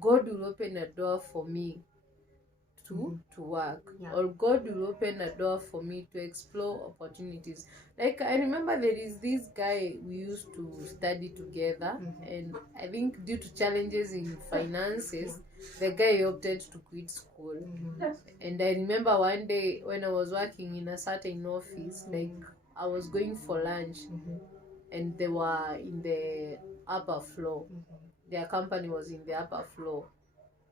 God will open a door for me to work, or God will open a door for me to explore opportunities. Like, I remember there is this guy we used to study together, and I think due to challenges in finances, the guy opted to quit school. And I remember one day when I was working in a certain office, like, I was going for lunch, and they were in the upper floor. Their company was in the upper floor.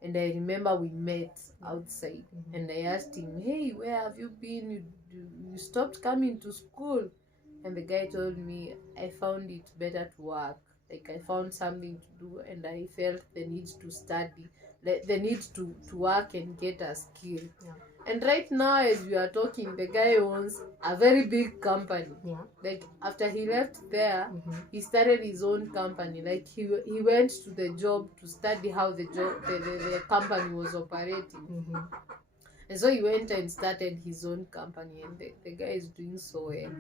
And I remember we met outside, and I asked him, hey, where have you been? You stopped coming to school. And the guy told me, I found it better to work. Like, I found something to do, and I felt the need to study, the need to work and get a skill. And right now, as we are talking, the guy owns a very big company. Like, after he left there, he started his own company. Like, he went to the job to study how the company was operating. And so he went and started his own company, and the guy is doing so well.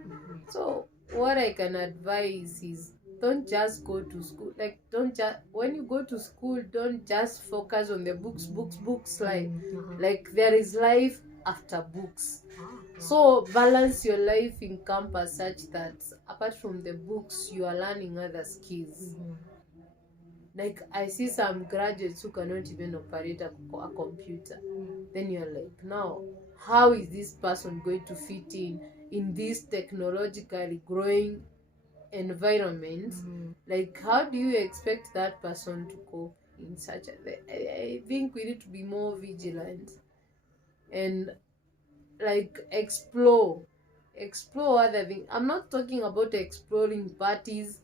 So what I can advise is, don't just go to school. Like, when you go to school, don't just focus on the books. Like, there is life after books. So balance your life in campus such that apart from the books, you are learning other skills. Like, I see some graduates who cannot even operate a computer. Then you're like, now, how is this person going to fit in this technologically growing environment? Like, how do you expect that person to cope in such I think we need to be more vigilant and, like, explore other things. I'm not talking about exploring parties.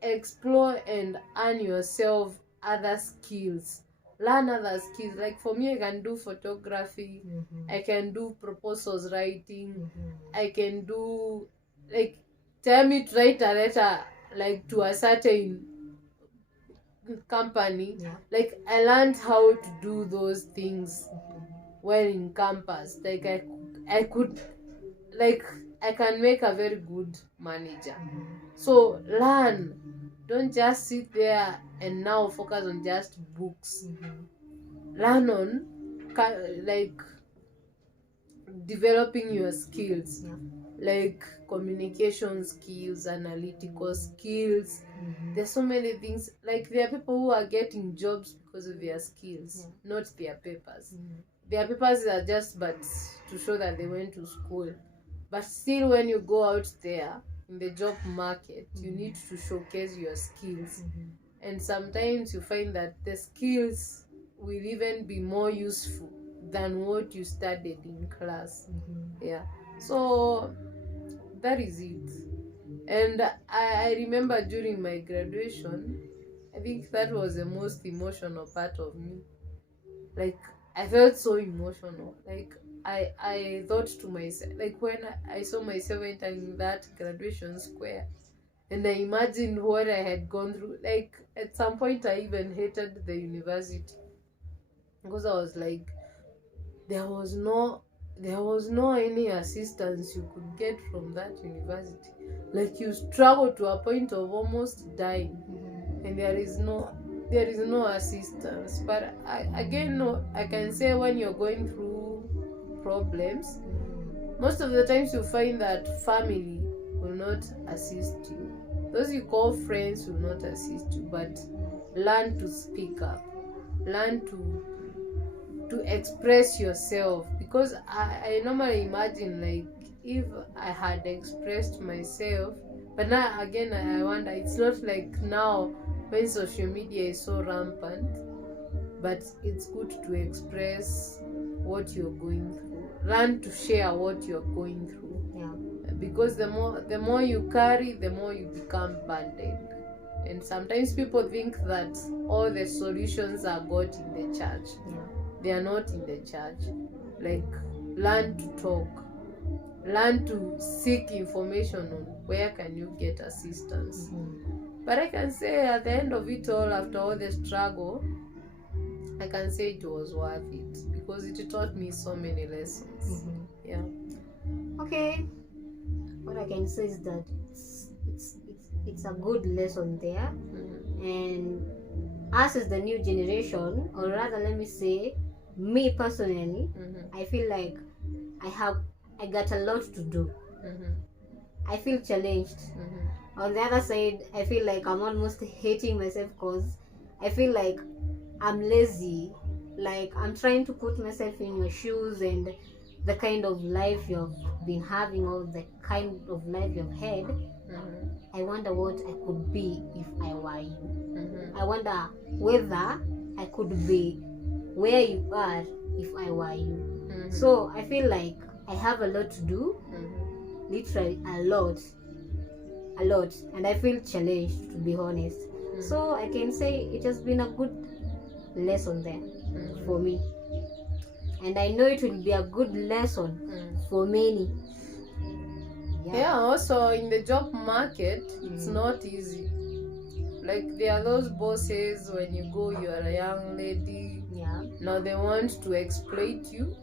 Explore and earn yourself other skills. Learn other skills. Like, for me, I can do photography. I can do proposals writing. I can do, like, tell me to write a letter, like, to a certain company. Like, I learned how to do those things while in campus. Like, I could, like, I can make a very good manager. So learn. Don't just sit there and now focus on just books. Learn on, like, developing your skills. Like, communication skills, analytical skills. There's so many things. Like, there are people who are getting jobs because of their skills, not their papers. Their papers are just but to show that they went to school. But still, when you go out there in the job market, you need to showcase your skills. And sometimes you find that the skills will even be more useful than what you studied in class. So that is it. And I remember during my graduation, I think that was the most emotional part of me. Like, I felt so emotional. Like I thought to myself, like when I saw myself entering that graduation square, and I imagined what I had gone through. Like at some point, I even hated the university because I was like, there was no any assistance you could get from that university. Like you struggle to a point of almost dying, and there is no assistance. But again, no, I can say when you're going through problems, most of the times you find that family will not assist you. Those you call friends will not assist you, but learn to speak up, learn to express yourself, because I normally imagine, like, if I had expressed myself. But now again, I wonder, it's not like now when social media is so rampant, but it's good to express what you're going through, learn to share what you're going through. Yeah. Because the more you carry, the more you become burdened. And sometimes people think that all the solutions are got in the church. Yeah. They are not in the church. Like, learn to talk, learn to seek information on where can you get assistance. But I can say at the end of it all, after all the struggle, I can say it was worth it, because it taught me so many lessons. Yeah. Okay, what I can say is that it's a good lesson there. And us as the new generation, or rather let me say me personally, I feel like I got a lot to do. I feel challenged. On the other side, I feel like I'm almost hating myself because I feel like I'm lazy. Like, I'm trying to put myself in your shoes and the kind of life you've been having, or the kind of life you've had. I wonder what I could be if I were you. I wonder whether I could be where you are if I were you. So I feel like I have a lot to do, literally a lot, and I feel challenged, to be honest. So I can say it has been a good lesson there for me, and I know it will be a good lesson for many. Yeah, also in the job market, it's not easy. Like, there are those bosses, when you go, you are a young lady, now they want to exploit you.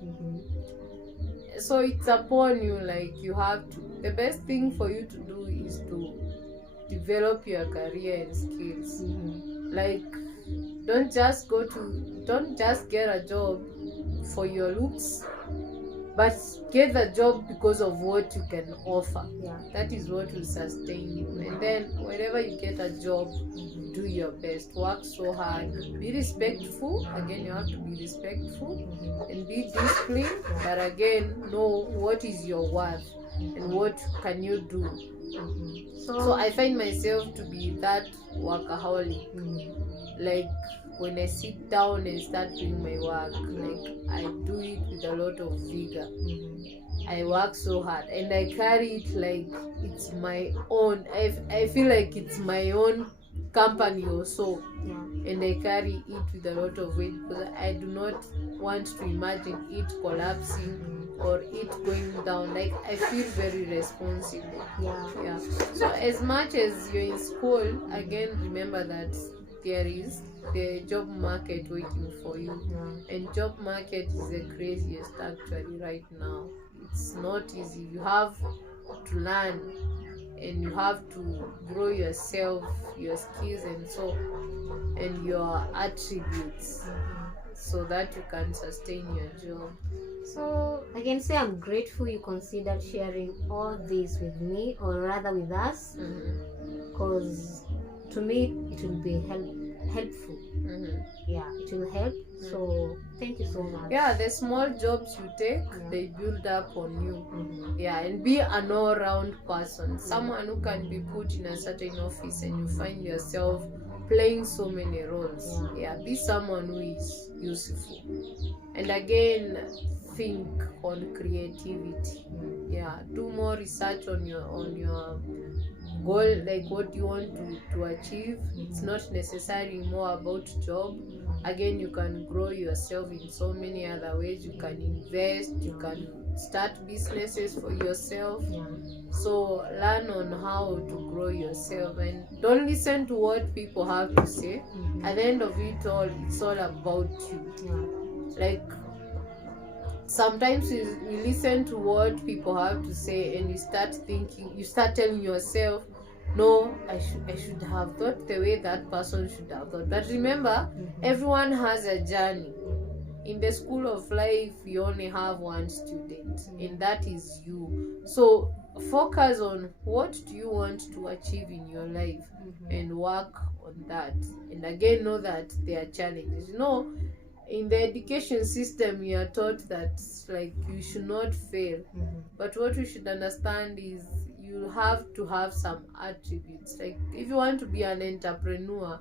So it's upon you, like, you have to, the best thing for you to do is to develop your career and skills. Like, don't just get a job for your looks, but get the job because of what you can offer. That is what will sustain you. And then whenever you get a job, do your best, work so hard, be respectful. Again, you have to be respectful and be disciplined, but again, know what is your worth and what can you do. So I find myself to be that workaholic. Like, when I sit down and start doing my work, like, I do it with a lot of vigor. I work so hard and I carry it like it's my own. I feel like it's my own company or so. And I carry it with a lot of weight, because I do not want to imagine it collapsing or it going down. Like, I feel very responsible. So as much as you're in school, again, remember that there is the job market waiting for you. And job market is the craziest actually right now. It's not easy. You have to learn, and you have to grow yourself, your skills, and your attributes, so that you can sustain your job. So I can say I'm grateful you considered sharing all this with me, or rather with us, because to me it will be helpful. It will help. So thank you so much. The small jobs you take, they build up on you. And be an all-round person, someone who can be put in a certain office and you find yourself playing so many roles. Be someone who is useful. And again, think on creativity. Do more research on your goal, like what you want to achieve. It's not necessarily more about job, Again, you can grow yourself in so many other ways. You can invest, you can start businesses for yourself. Yeah. So learn on how to grow yourself and don't listen to what people have to say. At the end of it all, it's all about you. Yeah. Like sometimes you listen to what people have to say and you start thinking, you start telling yourself, no, I should have thought the way that person should have thought. But remember, everyone has a journey. In the school of life, you only have one student, and that is you. So focus on what do you want to achieve in your life and work on that. And again, know that there are challenges. In the education system, you are taught that like you should not fail. But what we should understand is you have to have some attributes. Like if you want to be an entrepreneur,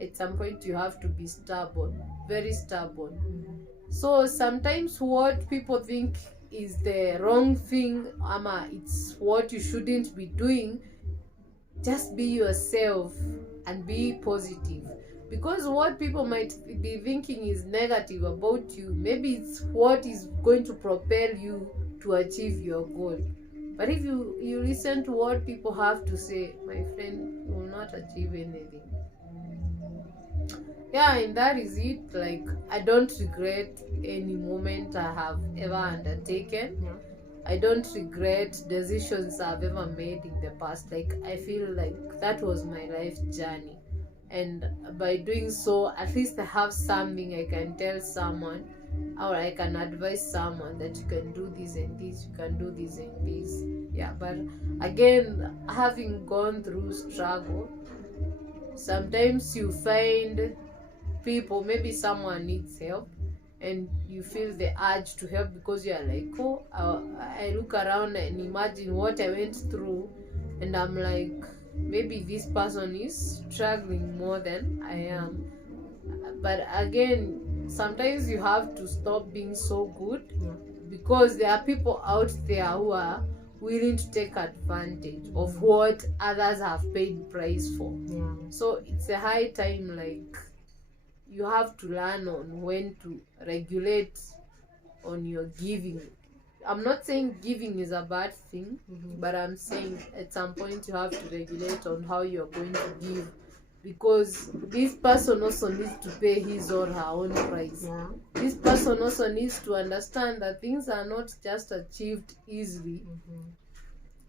at some point you have to be stubborn, very stubborn. So sometimes what people think is the wrong thing, it's what you shouldn't be doing. Just be yourself and be positive. Because what people might be thinking is negative about you, maybe it's what is going to propel you to achieve your goal. But if you listen to what people have to say, my friend, you will not achieve anything. Yeah, and that is it. Like, I don't regret any moment I have ever undertaken. Yeah. I don't regret decisions I've ever made in the past. Like, I feel like that was my life journey. And by doing so, at least I have something I can tell someone, or I can advise someone that you can do this and this, you can do this and this. Yeah, but again, having gone through struggle, sometimes you find people, maybe someone needs help and you feel the urge to help because you are like, oh, I look around and imagine what I went through and I'm like, maybe this person is struggling more than I am. But again, sometimes you have to stop being so good, because there are people out there who are willing to take advantage of what others have paid price for. Yeah. So it's a high time, like, you have to learn on when to regulate on your giving. I'm not saying giving is a bad thing, but I'm saying at some point you have to regulate on how you're going to give, because this person also needs to pay his or her own price. Yeah. This person also needs to understand that things are not just achieved easily.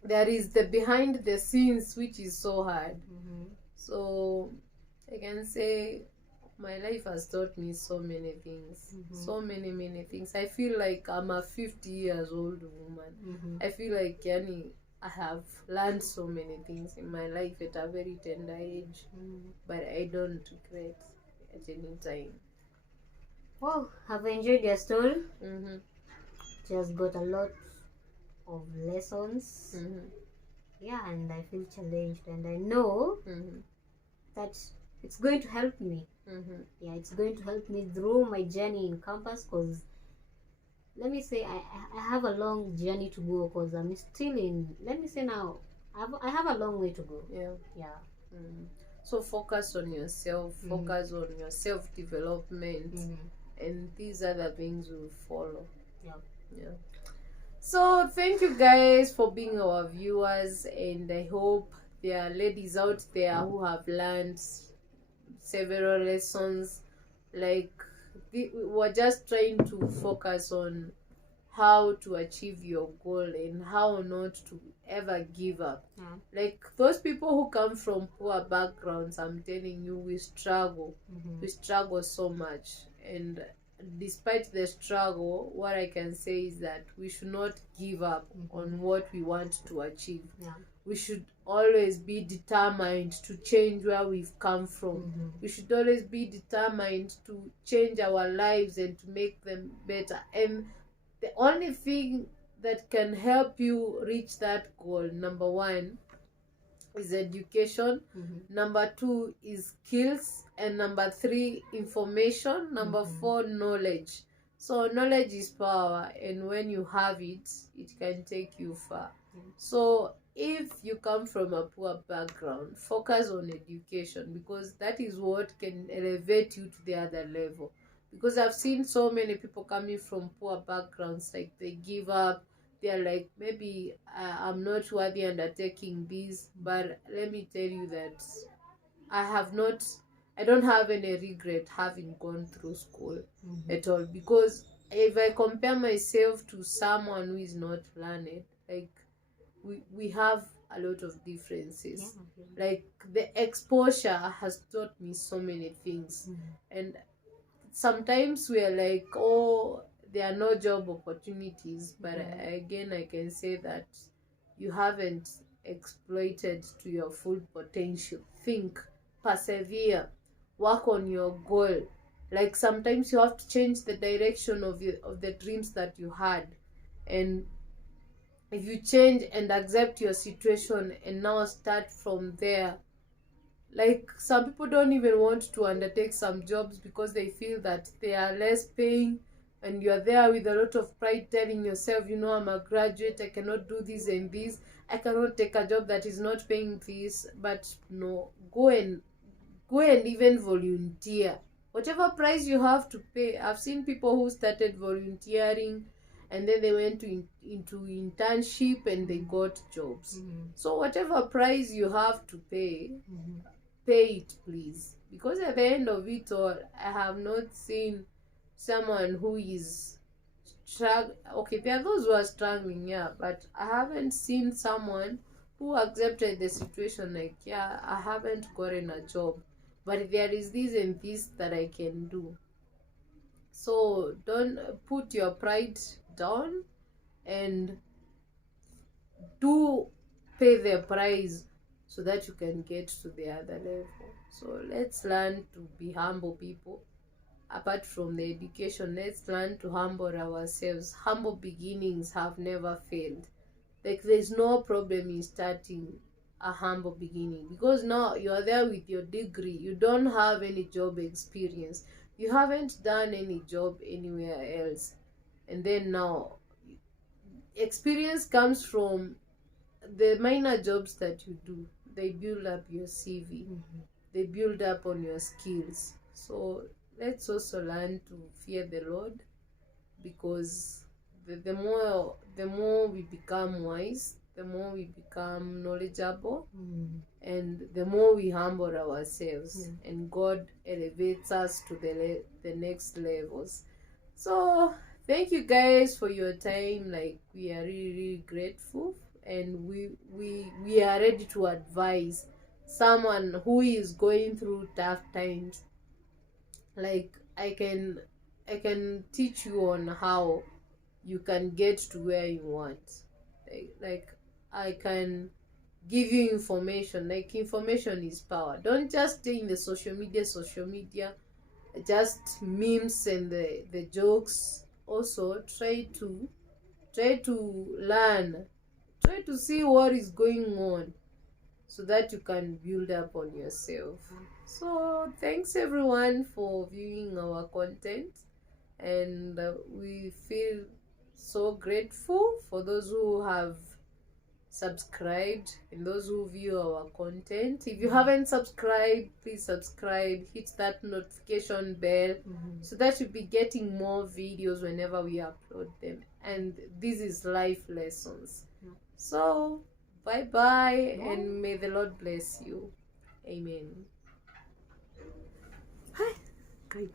There is the behind the scenes, which is so hard. So I can say my life has taught me so many things. So many things. I feel like I'm a 50 years old woman. I feel like I have learned so many things in my life at a very tender age, but I don't regret at any time. Well, have enjoyed your story. Just got a lot of lessons. Yeah, and I feel challenged, and I know that it's going to help me. Yeah, it's going to help me through my journey in campus, because let me say I have a long journey to go, because I'm still in, let me say now, I have a long way to go. Yeah. So focus on yourself, focus on your self-development, and these other things will follow. Yeah. So thank you guys for being our viewers, and I hope there are ladies out there who have learned several lessons. Like, we're just trying to focus on how to achieve your goal and how not to ever give up. Like, those people who come from poor backgrounds, I'm telling you, we struggle so much. And despite the struggle, what I can say is that we should not give up on what we want to achieve. We should always be determined to change where we've come from. We should always be determined to change our lives and to make them better. And the only thing that can help you reach that goal, number one, is education. Number two is skills. And number three, information. Number four, knowledge. So knowledge is power, and when you have it, it can take you far. So if you come from a poor background, focus on education, because that is what can elevate you to the other level. Because I've seen so many people coming from poor backgrounds, like they give up. They're like, maybe I'm not worthy undertaking this, but let me tell you that I have not, I don't have any regret having gone through school at all. Because if I compare myself to someone who is not learned, like we have a lot of differences. Like the exposure has taught me so many things, and sometimes we are like, oh, there are no job opportunities, but again, I can say that you haven't exploited to your full potential. Think, persevere, work on your goal. Like sometimes you have to change the direction of the dreams that you had. And if you change and accept your situation and now start from there, like some people don't even want to undertake some jobs because they feel that they are less paying, and you're there with a lot of pride telling yourself, you know, I'm a graduate, I cannot do this and this, I cannot take a job that is not paying this. But no, go and even volunteer, whatever price you have to pay. I've seen people who started volunteering and then they went into internship and they got jobs. So whatever price you have to pay, pay it, please. Because at the end of it all, I have not seen someone who is struggling. Okay, there are those who are struggling, yeah, but I haven't seen someone who accepted the situation like, yeah, I haven't gotten a job, but there is this and this that I can do. So don't put your pride down and do pay the price so that you can get to the other level. So let's learn to be humble people. Apart from the education, let's learn to humble ourselves. Humble beginnings have never failed. Like there's no problem in starting a humble beginning, because now you are there with your degree, you don't have any job experience, you haven't done any job anywhere else, and then now experience comes from the minor jobs that you do. They build up your CV, they build up on your skills. So let's also learn to fear the Lord, because the more we become wise, the more we become knowledgeable, and the more we humble ourselves, and God elevates us to the next levels. So thank you guys for your time. Like we are really grateful, and we are ready to advise someone who is going through tough times. Like I can teach you on how you can get to where you want. Like I can give you information. Like information is power. Don't just stay in the social media, just memes and the jokes. Also try to learn, try to see what is going on, so that you can build up on yourself. So thanks everyone for viewing our content, and we feel so grateful for those who have subscribed and those who view our content. If you haven't subscribed, please subscribe, hit that notification bell, so that you'll be getting more videos whenever we upload them. And this is life lessons. So bye bye, and may the Lord bless you. Amen.